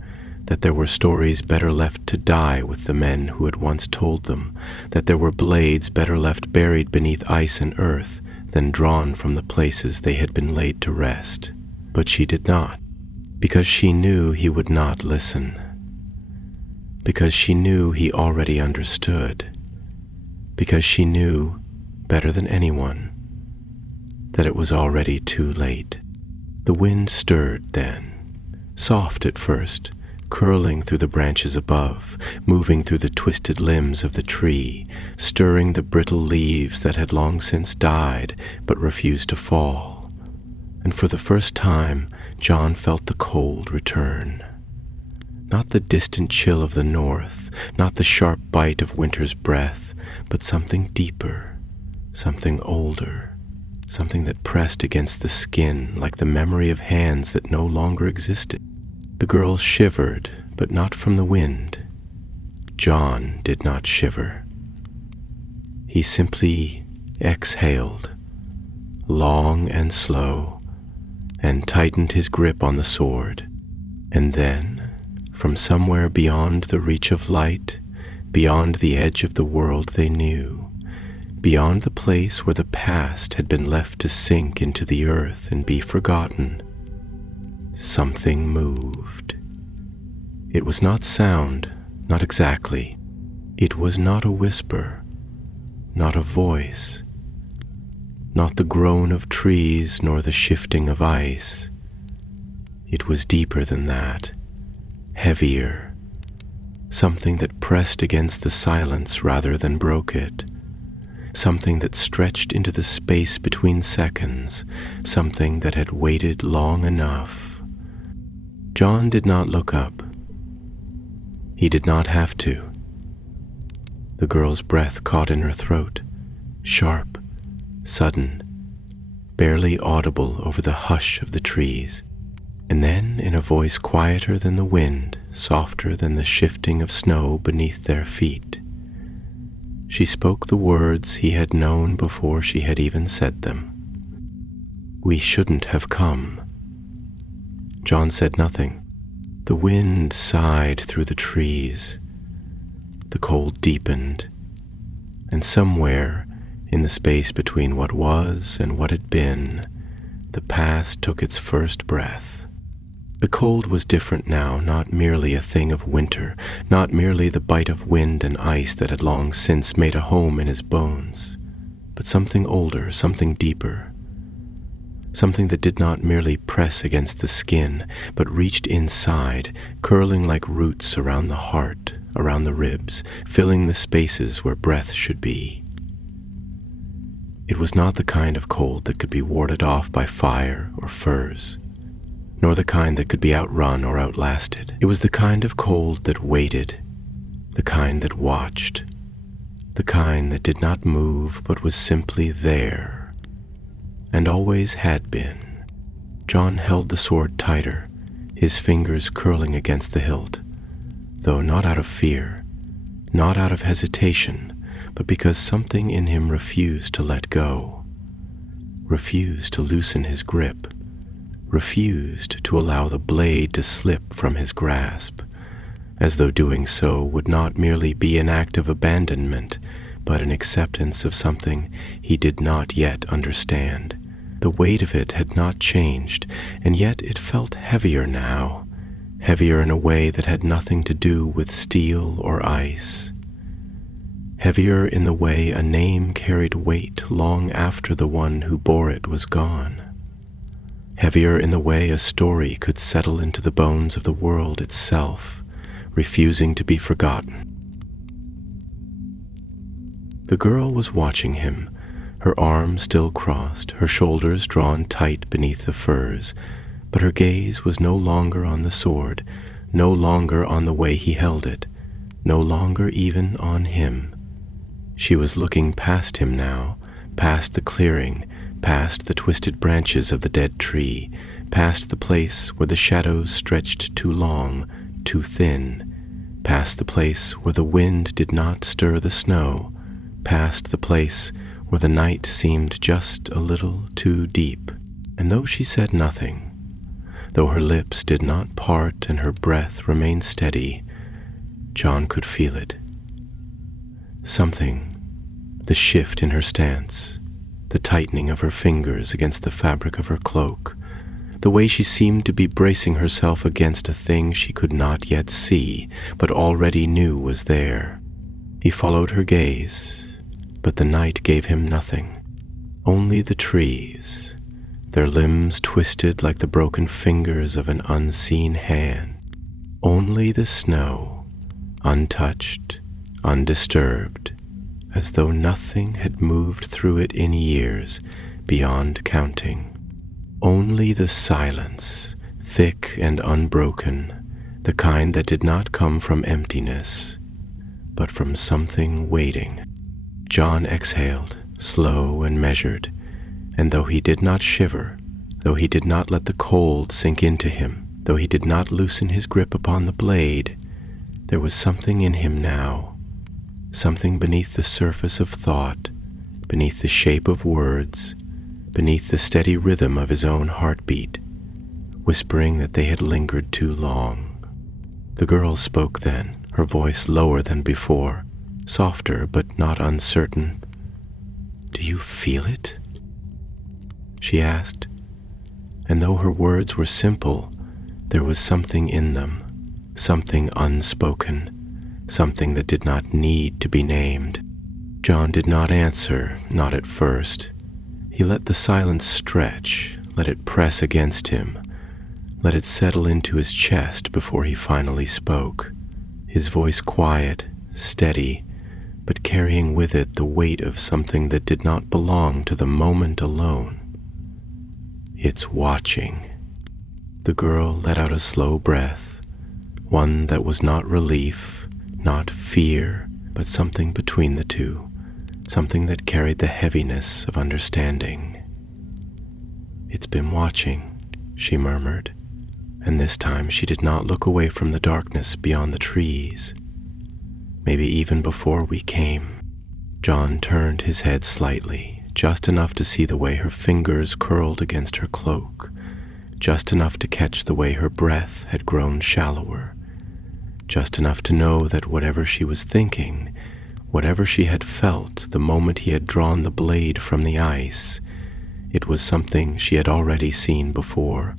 that there were stories better left to die with the men who had once told them, that there were blades better left buried beneath ice and earth than drawn from the places they had been laid to rest. But she did not, because she knew he would not listen, because she knew he already understood, because she knew, better than anyone, that it was already too late. The wind stirred then, soft at first, curling through the branches above, moving through the twisted limbs of the tree, stirring the brittle leaves that had long since died but refused to fall. And for the first time, John felt the cold return. Not the distant chill of the north, not the sharp bite of winter's breath, but something deeper, something older, something that pressed against the skin like the memory of hands that no longer existed. The girl shivered, but not from the wind. John did not shiver. He simply exhaled, long and slow, and tightened his grip on the sword. And then, from somewhere beyond the reach of light, beyond the edge of the world they knew, beyond the place where the past had been left to sink into the earth and be forgotten, something moved. It was not sound, not exactly. It was not a whisper, not a voice, not the groan of trees nor the shifting of ice. It was deeper than that, heavier, something that pressed against the silence rather than broke it, something that stretched into the space between seconds, something that had waited long enough. John did not look up. He did not have to. The girl's breath caught in her throat, sharp, sudden, barely audible over the hush of the trees. And then, in a voice quieter than the wind, softer than the shifting of snow beneath their feet, she spoke the words he had known before she had even said them. "We shouldn't have come." John said nothing. The wind sighed through the trees. The cold deepened, and somewhere in the space between what was and what had been, the past took its first breath. The cold was different now, not merely a thing of winter, not merely the bite of wind and ice that had long since made a home in his bones, but something older, something deeper, something that did not merely press against the skin, but reached inside, curling like roots around the heart, around the ribs, filling the spaces where breath should be. It was not the kind of cold that could be warded off by fire or furs, nor the kind that could be outrun or outlasted. It was the kind of cold that waited, the kind that watched, the kind that did not move but was simply there, and always had been. John held the sword tighter, his fingers curling against the hilt, though not out of fear, not out of hesitation, but because something in him refused to let go, refused to loosen his grip, refused to allow the blade to slip from his grasp, as though doing so would not merely be an act of abandonment, but an acceptance of something he did not yet understand. The weight of it had not changed, and yet it felt heavier now, heavier in a way that had nothing to do with steel or ice. Heavier in the way a name carried weight long after the one who bore it was gone. Heavier in the way a story could settle into the bones of the world itself, refusing to be forgotten. The girl was watching him, her arms still crossed, her shoulders drawn tight beneath the furs, but her gaze was no longer on the sword, no longer on the way he held it, no longer even on him. She was looking past him now, past the clearing, past the twisted branches of the dead tree, past the place where the shadows stretched too long, too thin, past the place where the wind did not stir the snow, past the place where the night seemed just a little too deep. And though she said nothing, though her lips did not part and her breath remained steady, John could feel it. Something, the shift in her stance, the tightening of her fingers against the fabric of her cloak, the way she seemed to be bracing herself against a thing she could not yet see, but already knew was there. He followed her gaze, but the night gave him nothing. Only the trees, their limbs twisted like the broken fingers of an unseen hand. Only the snow, untouched, undisturbed, as though nothing had moved through it in years, beyond counting. Only the silence, thick and unbroken, the kind that did not come from emptiness, but from something waiting. John exhaled, slow and measured, and though he did not shiver, though he did not let the cold sink into him, though he did not loosen his grip upon the blade, there was something in him now, something beneath the surface of thought, beneath the shape of words, beneath the steady rhythm of his own heartbeat, whispering that they had lingered too long. The girl spoke then, her voice lower than before, softer but not uncertain. "Do you feel it?" she asked, and though her words were simple, there was something in them, something unspoken, something that did not need to be named. John did not answer, not at first. He let the silence stretch, let it press against him, let it settle into his chest before he finally spoke, his voice quiet, steady, but carrying with it the weight of something that did not belong to the moment alone. "It's watching." The girl let out a slow breath, one that was not relief, not fear, but something between the two, something that carried the heaviness of understanding. "It's been watching," she murmured, and this time she did not look away from the darkness beyond the trees. "Maybe even before we came." John turned his head slightly, just enough to see the way her fingers curled against her cloak, just enough to catch the way her breath had grown shallower, just enough to know that whatever she was thinking, whatever she had felt the moment he had drawn the blade from the ice, it was something she had already seen before,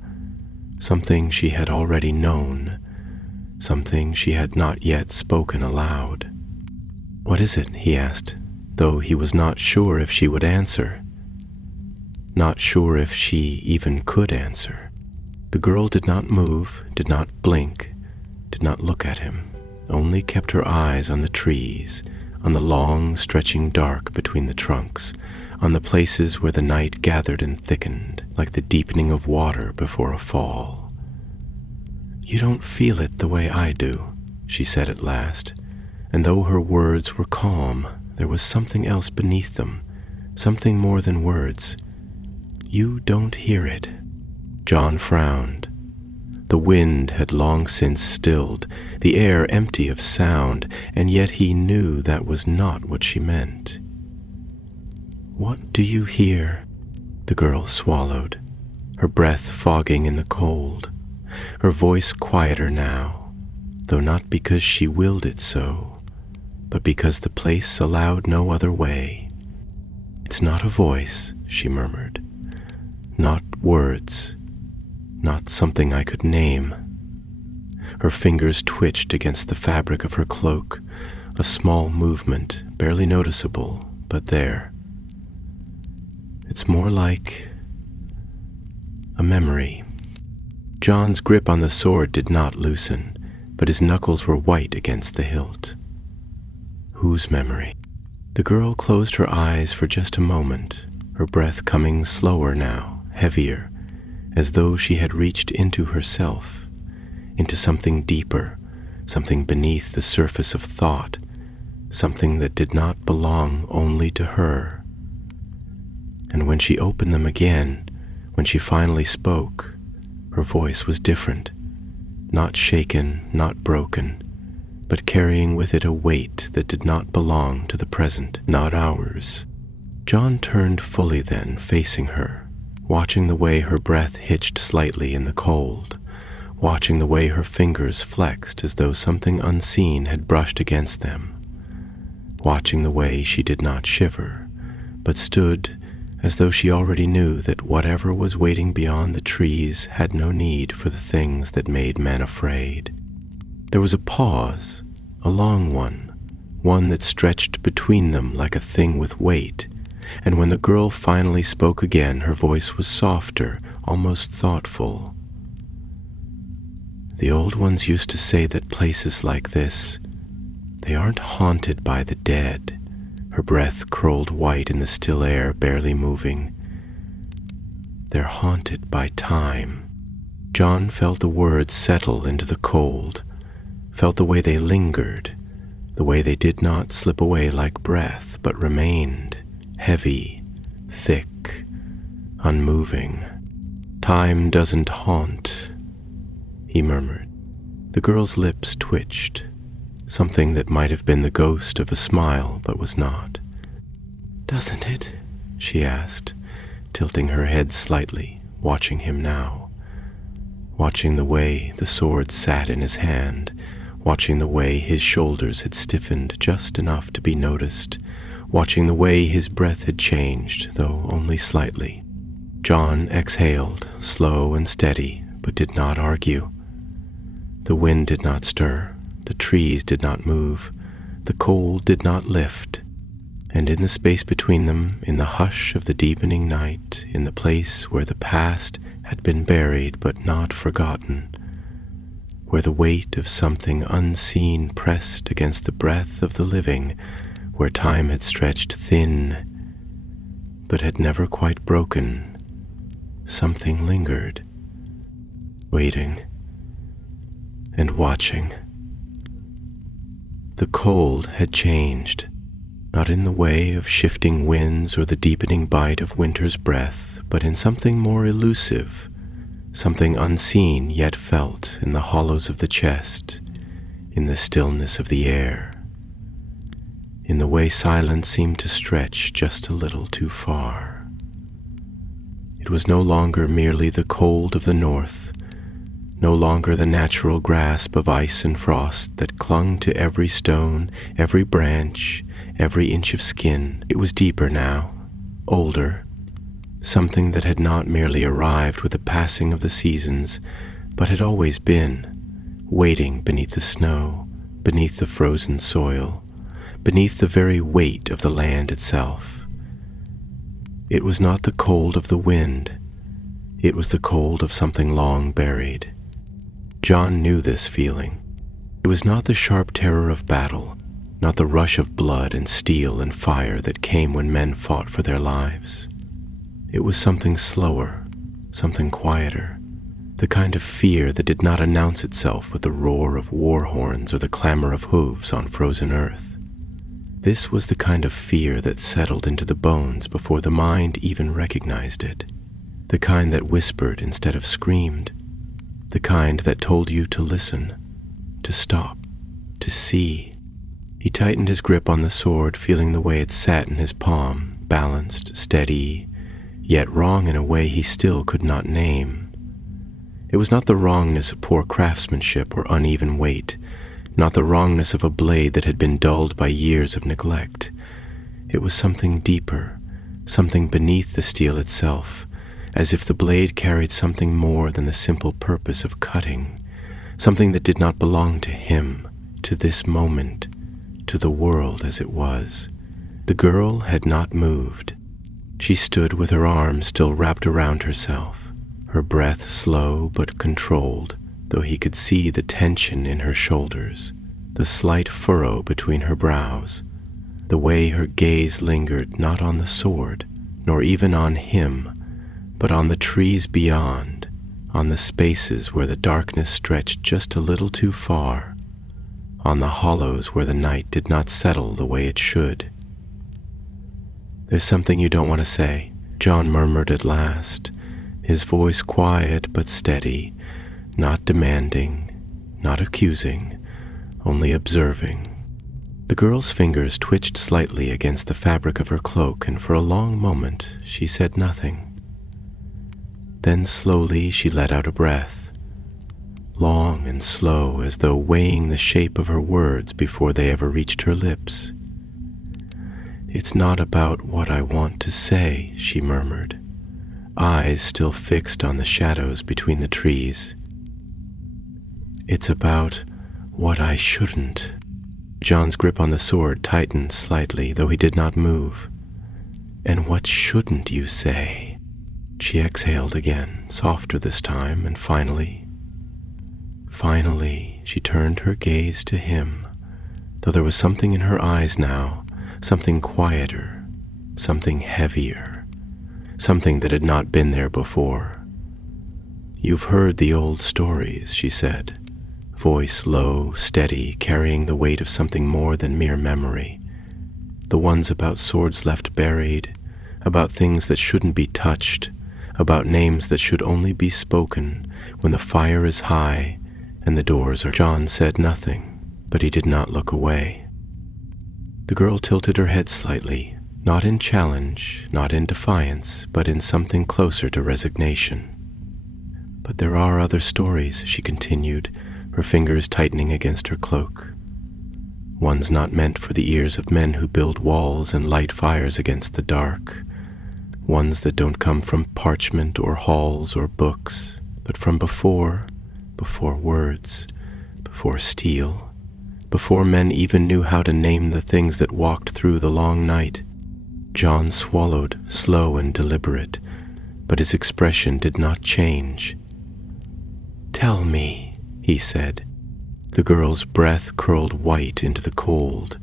something she had already known, something she had not yet spoken aloud. "What is it?" he asked, though he was not sure if she would answer, not sure if she even could answer. The girl did not move, did not blink, did not look at him, only kept her eyes on the trees, on the long stretching dark between the trunks, on the places where the night gathered and thickened, like the deepening of water before a fall. "You don't feel it the way I do," she said at last, and though her words were calm, there was something else beneath them, something more than words. "You don't hear it." John frowned. The wind had long since stilled, the air empty of sound, and yet he knew that was not what she meant. "What do you hear?" The girl swallowed, her breath fogging in the cold, her voice quieter now, though not because she willed it so, but because the place allowed no other way. "It's not a voice," she murmured, "not words, not something I could name." Her fingers twitched against the fabric of her cloak, a small movement, barely noticeable, but there. "It's more like a memory." John's grip on the sword did not loosen, but his knuckles were white against the hilt. Whose memory? The girl closed her eyes for just a moment, her breath coming slower now, heavier, as though she had reached into herself, into something deeper, something beneath the surface of thought, something that did not belong only to her. And when she opened them again, when she finally spoke, her voice was different, not shaken, not broken, but carrying with it a weight that did not belong to the present, not ours. John turned fully then, facing her, watching the way her breath hitched slightly in the cold, watching the way her fingers flexed as though something unseen had brushed against them, watching the way she did not shiver, but stood as though she already knew that whatever was waiting beyond the trees had no need for the things that made men afraid. There was a pause, a long one that stretched between them like a thing with weight, and when the girl finally spoke again, her voice was softer, almost thoughtful. "The old ones used to say that places like this, they aren't haunted by the dead." Her breath curled white in the still air, barely moving. "They're haunted by time." John felt the words settle into the cold, felt the way they lingered, the way they did not slip away like breath, but remained, heavy, thick, unmoving. "Time doesn't haunt," he murmured. The girl's lips twitched, something that might have been the ghost of a smile but was not. "Doesn't it?" she asked, tilting her head slightly, watching him now, watching the way the sword sat in his hand, watching the way his shoulders had stiffened just enough to be noticed, watching the way his breath had changed, though only slightly. John exhaled, slow and steady, but did not argue. The wind did not stir. The trees did not move, the cold did not lift, and in the space between them, in the hush of the deepening night, in the place where the past had been buried but not forgotten, where the weight of something unseen pressed against the breath of the living, where time had stretched thin but had never quite broken, something lingered, waiting and watching. The cold had changed, not in the way of shifting winds or the deepening bite of winter's breath, but in something more elusive, something unseen yet felt in the hollows of the chest, in the stillness of the air, in the way silence seemed to stretch just a little too far. It was no longer merely the cold of the north, no longer the natural grasp of ice and frost that clung to every stone, every branch, every inch of skin. It was deeper now, older, something that had not merely arrived with the passing of the seasons, but had always been, waiting beneath the snow, beneath the frozen soil, beneath the very weight of the land itself. It was not the cold of the wind, it was the cold of something long buried. John knew this feeling. It was not the sharp terror of battle, not the rush of blood and steel and fire that came when men fought for their lives. It was something slower, something quieter, the kind of fear that did not announce itself with the roar of war horns or the clamor of hooves on frozen earth. This was the kind of fear that settled into the bones before the mind even recognized it, the kind that whispered instead of screamed, the kind that told you to listen, to stop, to see. He tightened his grip on the sword, feeling the way it sat in his palm, balanced, steady, yet wrong in a way he still could not name. It was not the wrongness of poor craftsmanship or uneven weight, not the wrongness of a blade that had been dulled by years of neglect. It was something deeper, something beneath the steel itself, as if the blade carried something more than the simple purpose of cutting, something that did not belong to him, to this moment, to the world as it was. The girl had not moved. She stood with her arms still wrapped around herself, her breath slow but controlled, though he could see the tension in her shoulders, the slight furrow between her brows, the way her gaze lingered not on the sword, nor even on him, but on the trees beyond, on the spaces where the darkness stretched just a little too far, on the hollows where the night did not settle the way it should. "There's something you don't want to say," John murmured at last, his voice quiet but steady, not demanding, not accusing, only observing. The girl's fingers twitched slightly against the fabric of her cloak, and for a long moment she said nothing. Then slowly she let out a breath, long and slow, as though weighing the shape of her words before they ever reached her lips. "It's not about what I want to say," she murmured, eyes still fixed on the shadows between the trees. "It's about what I shouldn't." John's grip on the sword tightened slightly, though he did not move. "And what shouldn't you say?" She exhaled again, softer this time, and finally, she turned her gaze to him, though there was something in her eyes now, something quieter, something heavier, something that had not been there before. "You've heard the old stories," she said, voice low, steady, carrying the weight of something more than mere memory. "The ones about swords left buried, about things that shouldn't be touched, about names that should only be spoken when the fire is high and the doors are..." John said nothing, but he did not look away. The girl tilted her head slightly, not in challenge, not in defiance, but in something closer to resignation. "But there are other stories," she continued, her fingers tightening against her cloak. "Ones not meant for the ears of men who build walls and light fires against the dark. Ones that don't come from parchment or halls or books, but from before words, before steel, before men even knew how to name the things that walked through the long night." John swallowed, slow and deliberate, but his expression did not change. "Tell me," he said. The girl's breath curled white into the cold,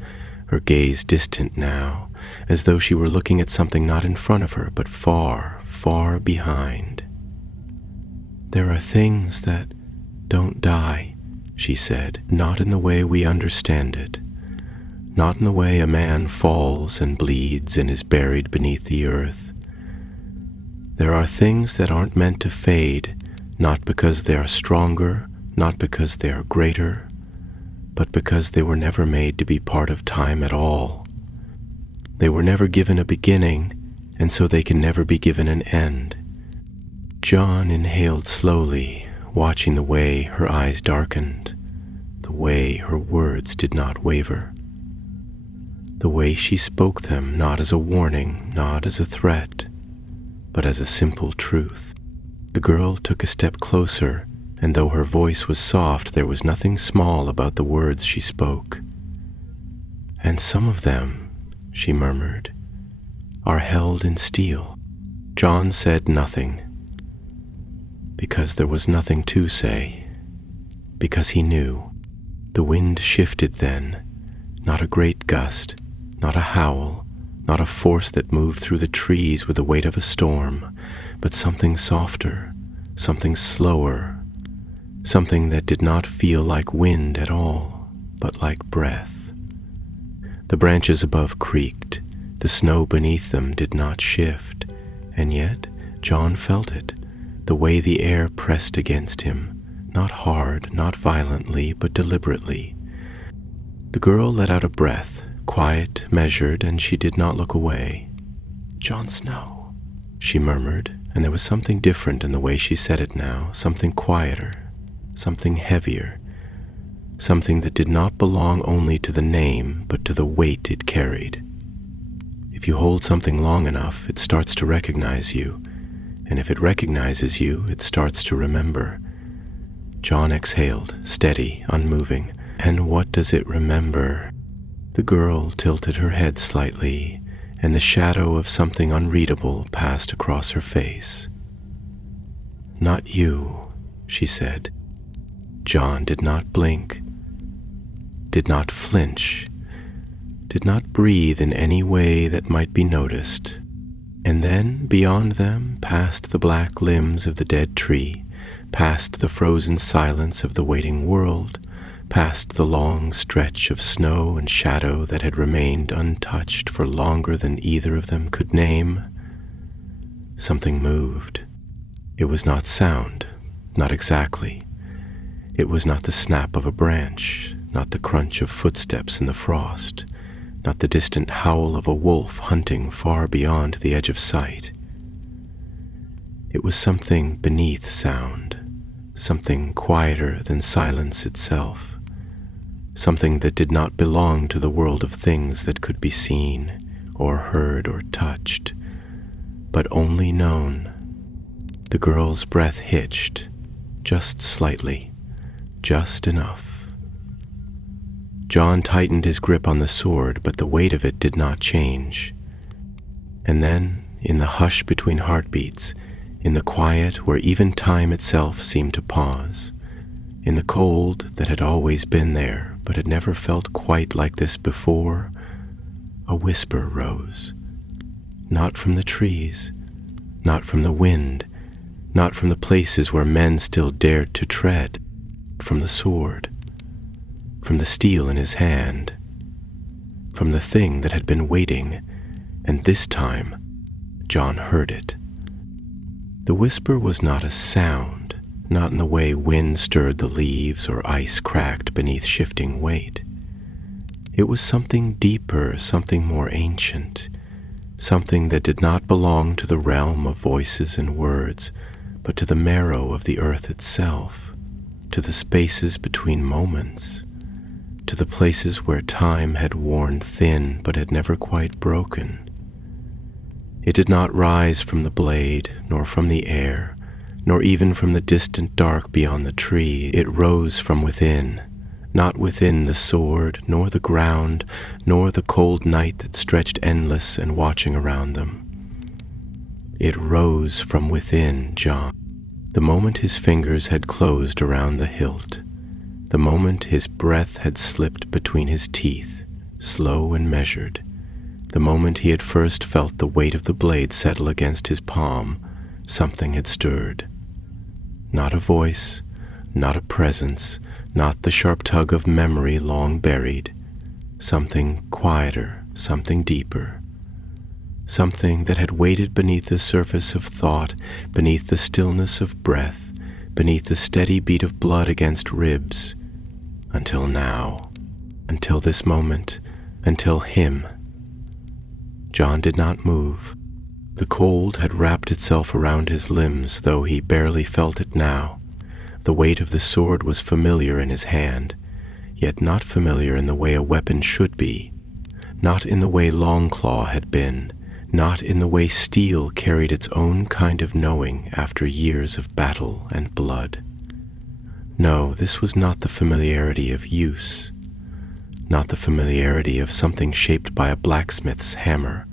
her gaze distant now, as though she were looking at something not in front of her, but far, far behind. "There are things that don't die," she said, "not in the way we understand it, not in the way a man falls and bleeds and is buried beneath the earth. There are things that aren't meant to fade, not because they are stronger, not because they are greater, but because they were never made to be part of time at all. They were never given a beginning, and so they can never be given an end." John inhaled slowly, watching the way her eyes darkened, the way her words did not waver, the way she spoke them not as a warning, not as a threat, but as a simple truth. The girl took a step closer, and though her voice was soft, there was nothing small about the words she spoke. "And some of them," she murmured, "are held in steel." John said nothing, because there was nothing to say, because he knew. The wind shifted then, not a great gust, not a howl, not a force that moved through the trees with the weight of a storm, but something softer, something slower, something that did not feel like wind at all, but like breath. The branches above creaked, the snow beneath them did not shift, and yet John felt it, the way the air pressed against him, not hard, not violently, but deliberately. The girl let out a breath, quiet, measured, and she did not look away. "Jon Snow," she murmured, and there was something different in the way she said it now, something quieter, something heavier, something that did not belong only to the name, but to the weight it carried. If you hold something long enough, it starts to recognize you, and if it recognizes you, it starts to remember. John exhaled, steady, unmoving. And what does it remember? The girl tilted her head slightly, and the shadow of something unreadable passed across her face. "Not you," she said. John did not blink, did not flinch, did not breathe in any way that might be noticed. And then, beyond them, past the black limbs of the dead tree, past the frozen silence of the waiting world, past the long stretch of snow and shadow that had remained untouched for longer than either of them could name, something moved. It was not sound, not exactly. It was not the snap of a branch, not the crunch of footsteps in the frost, not the distant howl of a wolf hunting far beyond the edge of sight. It was something beneath sound, something quieter than silence itself, something that did not belong to the world of things that could be seen or heard or touched, but only known. The girl's breath hitched, just slightly, just enough. John tightened his grip on the sword, but the weight of it did not change. And then, in the hush between heartbeats, in the quiet where even time itself seemed to pause, in the cold that had always been there but had never felt quite like this before, a whisper rose. Not from the trees, not from the wind, not from the places where men still dared to tread, from the sword, from the steel in his hand, from the thing that had been waiting, and this time John heard it. The whisper was not a sound, not in the way wind stirred the leaves or ice cracked beneath shifting weight. It was something deeper, something more ancient, something that did not belong to the realm of voices and words, but to the marrow of the earth itself, to the spaces between moments, to the places where time had worn thin but had never quite broken. It did not rise from the blade, nor from the air, nor even from the distant dark beyond the tree. It rose from within, not within the sword, nor the ground, nor the cold night that stretched endless and watching around them. It rose from within John. The moment his fingers had closed around the hilt, the moment his breath had slipped between his teeth, slow and measured, the moment he had first felt the weight of the blade settle against his palm, something had stirred. Not a voice, not a presence, not the sharp tug of memory long buried. Something quieter, something deeper. Something that had waited beneath the surface of thought, beneath the stillness of breath, beneath the steady beat of blood against ribs, until now, until this moment, until him. John did not move. The cold had wrapped itself around his limbs, though he barely felt it now. The weight of the sword was familiar in his hand, yet not familiar in the way a weapon should be, not in the way Longclaw had been, not in the way steel carried its own kind of knowing after years of battle and blood. No, this was not the familiarity of use, not the familiarity of something shaped by a blacksmith's hammer,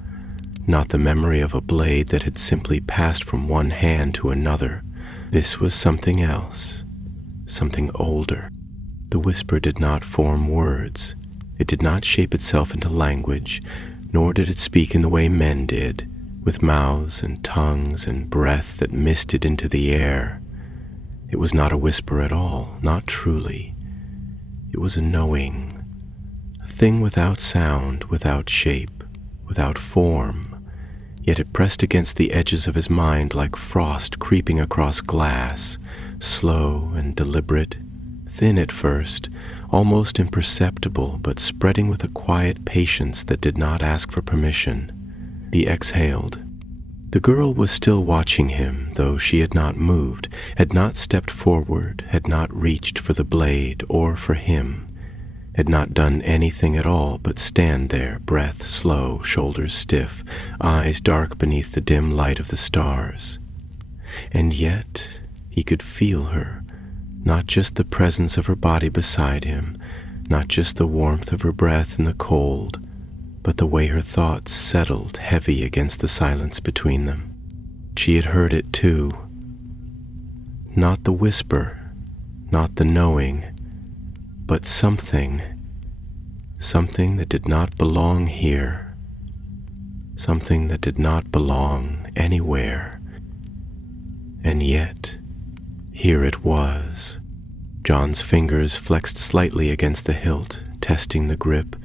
not the memory of a blade that had simply passed from one hand to another. This was something else, something older. The whisper did not form words. It did not shape itself into language, nor did it speak in the way men did, with mouths and tongues and breath that misted into the air. It was not a whisper at all, not truly. It was a knowing, a thing without sound, without shape, without form, yet it pressed against the edges of his mind like frost creeping across glass, slow and deliberate, thin at first, almost imperceptible, but spreading with a quiet patience that did not ask for permission. He exhaled. The girl was still watching him, though she had not moved, had not stepped forward, had not reached for the blade or for him, had not done anything at all but stand there, breath slow, shoulders stiff, eyes dark beneath the dim light of the stars. And yet he could feel her, not just the presence of her body beside him, not just the warmth of her breath in the cold, but the way her thoughts settled heavy against the silence between them. She had heard it too. Not the whisper, not the knowing, but something that did not belong here, something that did not belong anywhere. And yet, here it was. John's fingers flexed slightly against the hilt, testing the grip,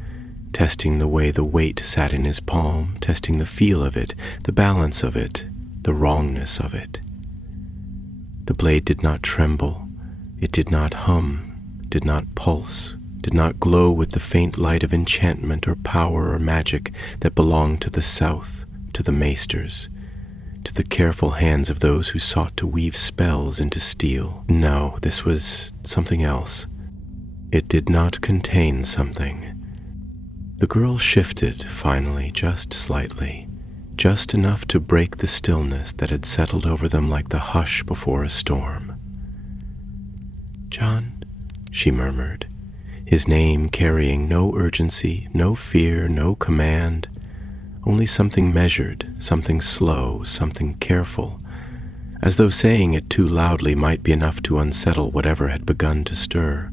testing the way the weight sat in his palm, testing the feel of it, the balance of it, the wrongness of it. The blade did not tremble, it did not hum, did not pulse, did not glow with the faint light of enchantment or power or magic that belonged to the South, to the maesters, to the careful hands of those who sought to weave spells into steel. No, this was something else. It did not contain something. The girl shifted, finally, just slightly, just enough to break the stillness that had settled over them like the hush before a storm. "John," she murmured, his name carrying no urgency, no fear, no command, only something measured, something slow, something careful, as though saying it too loudly might be enough to unsettle whatever had begun to stir.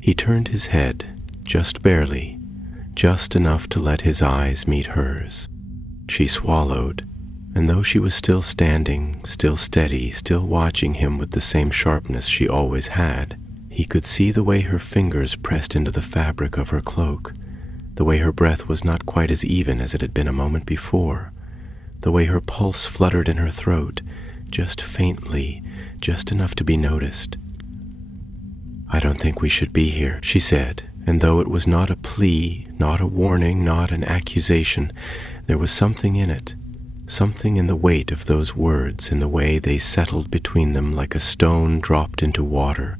He turned his head, just barely, just enough to let his eyes meet hers. She swallowed, and though she was still standing, still steady, still watching him with the same sharpness she always had, he could see the way her fingers pressed into the fabric of her cloak, the way her breath was not quite as even as it had been a moment before, the way her pulse fluttered in her throat, just faintly, just enough to be noticed. "I don't think we should be here," she said, and though it was not a plea, not a warning, not an accusation, there was something in it, something in the weight of those words, in the way they settled between them like a stone dropped into water,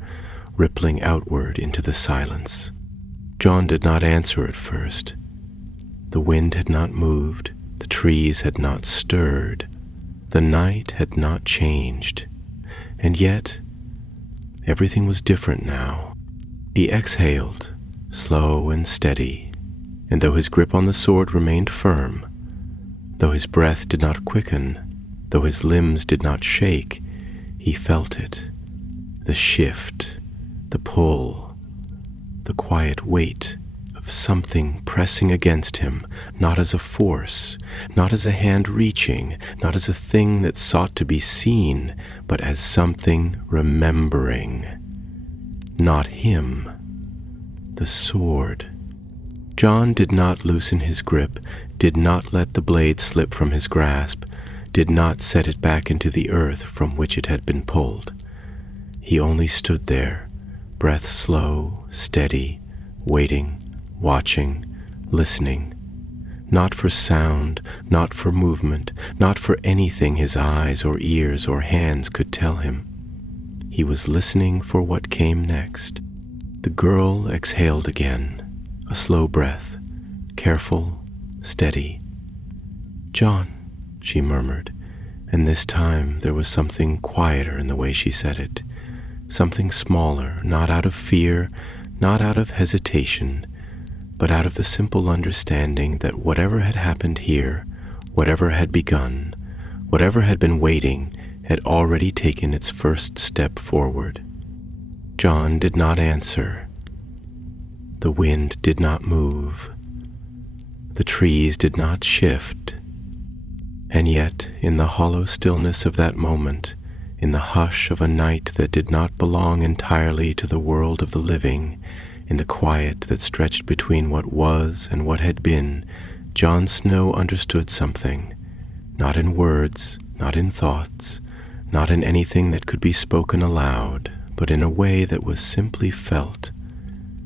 rippling outward into the silence. John did not answer at first. The wind had not moved, the trees had not stirred, the night had not changed, and yet everything was different now. He exhaled, slow and steady, and though his grip on the sword remained firm, though his breath did not quicken, though his limbs did not shake, he felt it, the shift, the pull, the quiet weight of something pressing against him, not as a force, not as a hand reaching, not as a thing that sought to be seen, but as something remembering. Not him. The sword. John did not loosen his grip, did not let the blade slip from his grasp, did not set it back into the earth from which it had been pulled. He only stood there, breath slow, steady, waiting, watching, listening, not for sound, not for movement, not for anything his eyes or ears or hands could tell him. He was listening for what came next. The girl exhaled again, a slow breath, careful, steady. "John," she murmured, and this time there was something quieter in the way she said it, something smaller, not out of fear, not out of hesitation, but out of the simple understanding that whatever had happened here, whatever had begun, whatever had been waiting, had already taken its first step forward. John did not answer. The wind did not move. The trees did not shift. And yet, in the hollow stillness of that moment, in the hush of a night that did not belong entirely to the world of the living, in the quiet that stretched between what was and what had been, Jon Snow understood something, not in words, not in thoughts, not in anything that could be spoken aloud, but in a way that was simply felt,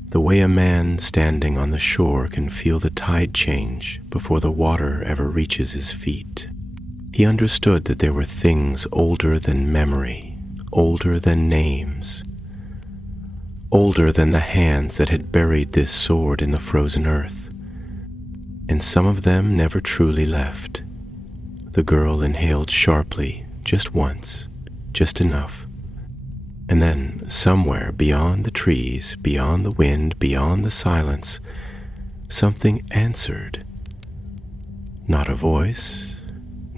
the way a man standing on the shore can feel the tide change before the water ever reaches his feet. He understood that there were things older than memory, older than names, older than the hands that had buried this sword in the frozen earth, and some of them never truly left. The girl inhaled sharply, just once, just enough. And then, somewhere beyond the trees, beyond the wind, beyond the silence, something answered. Not a voice,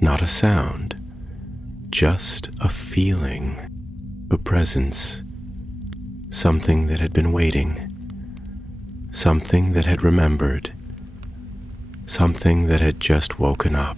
not a sound, just a feeling, a presence, something that had been waiting, something that had remembered, something that had just woken up.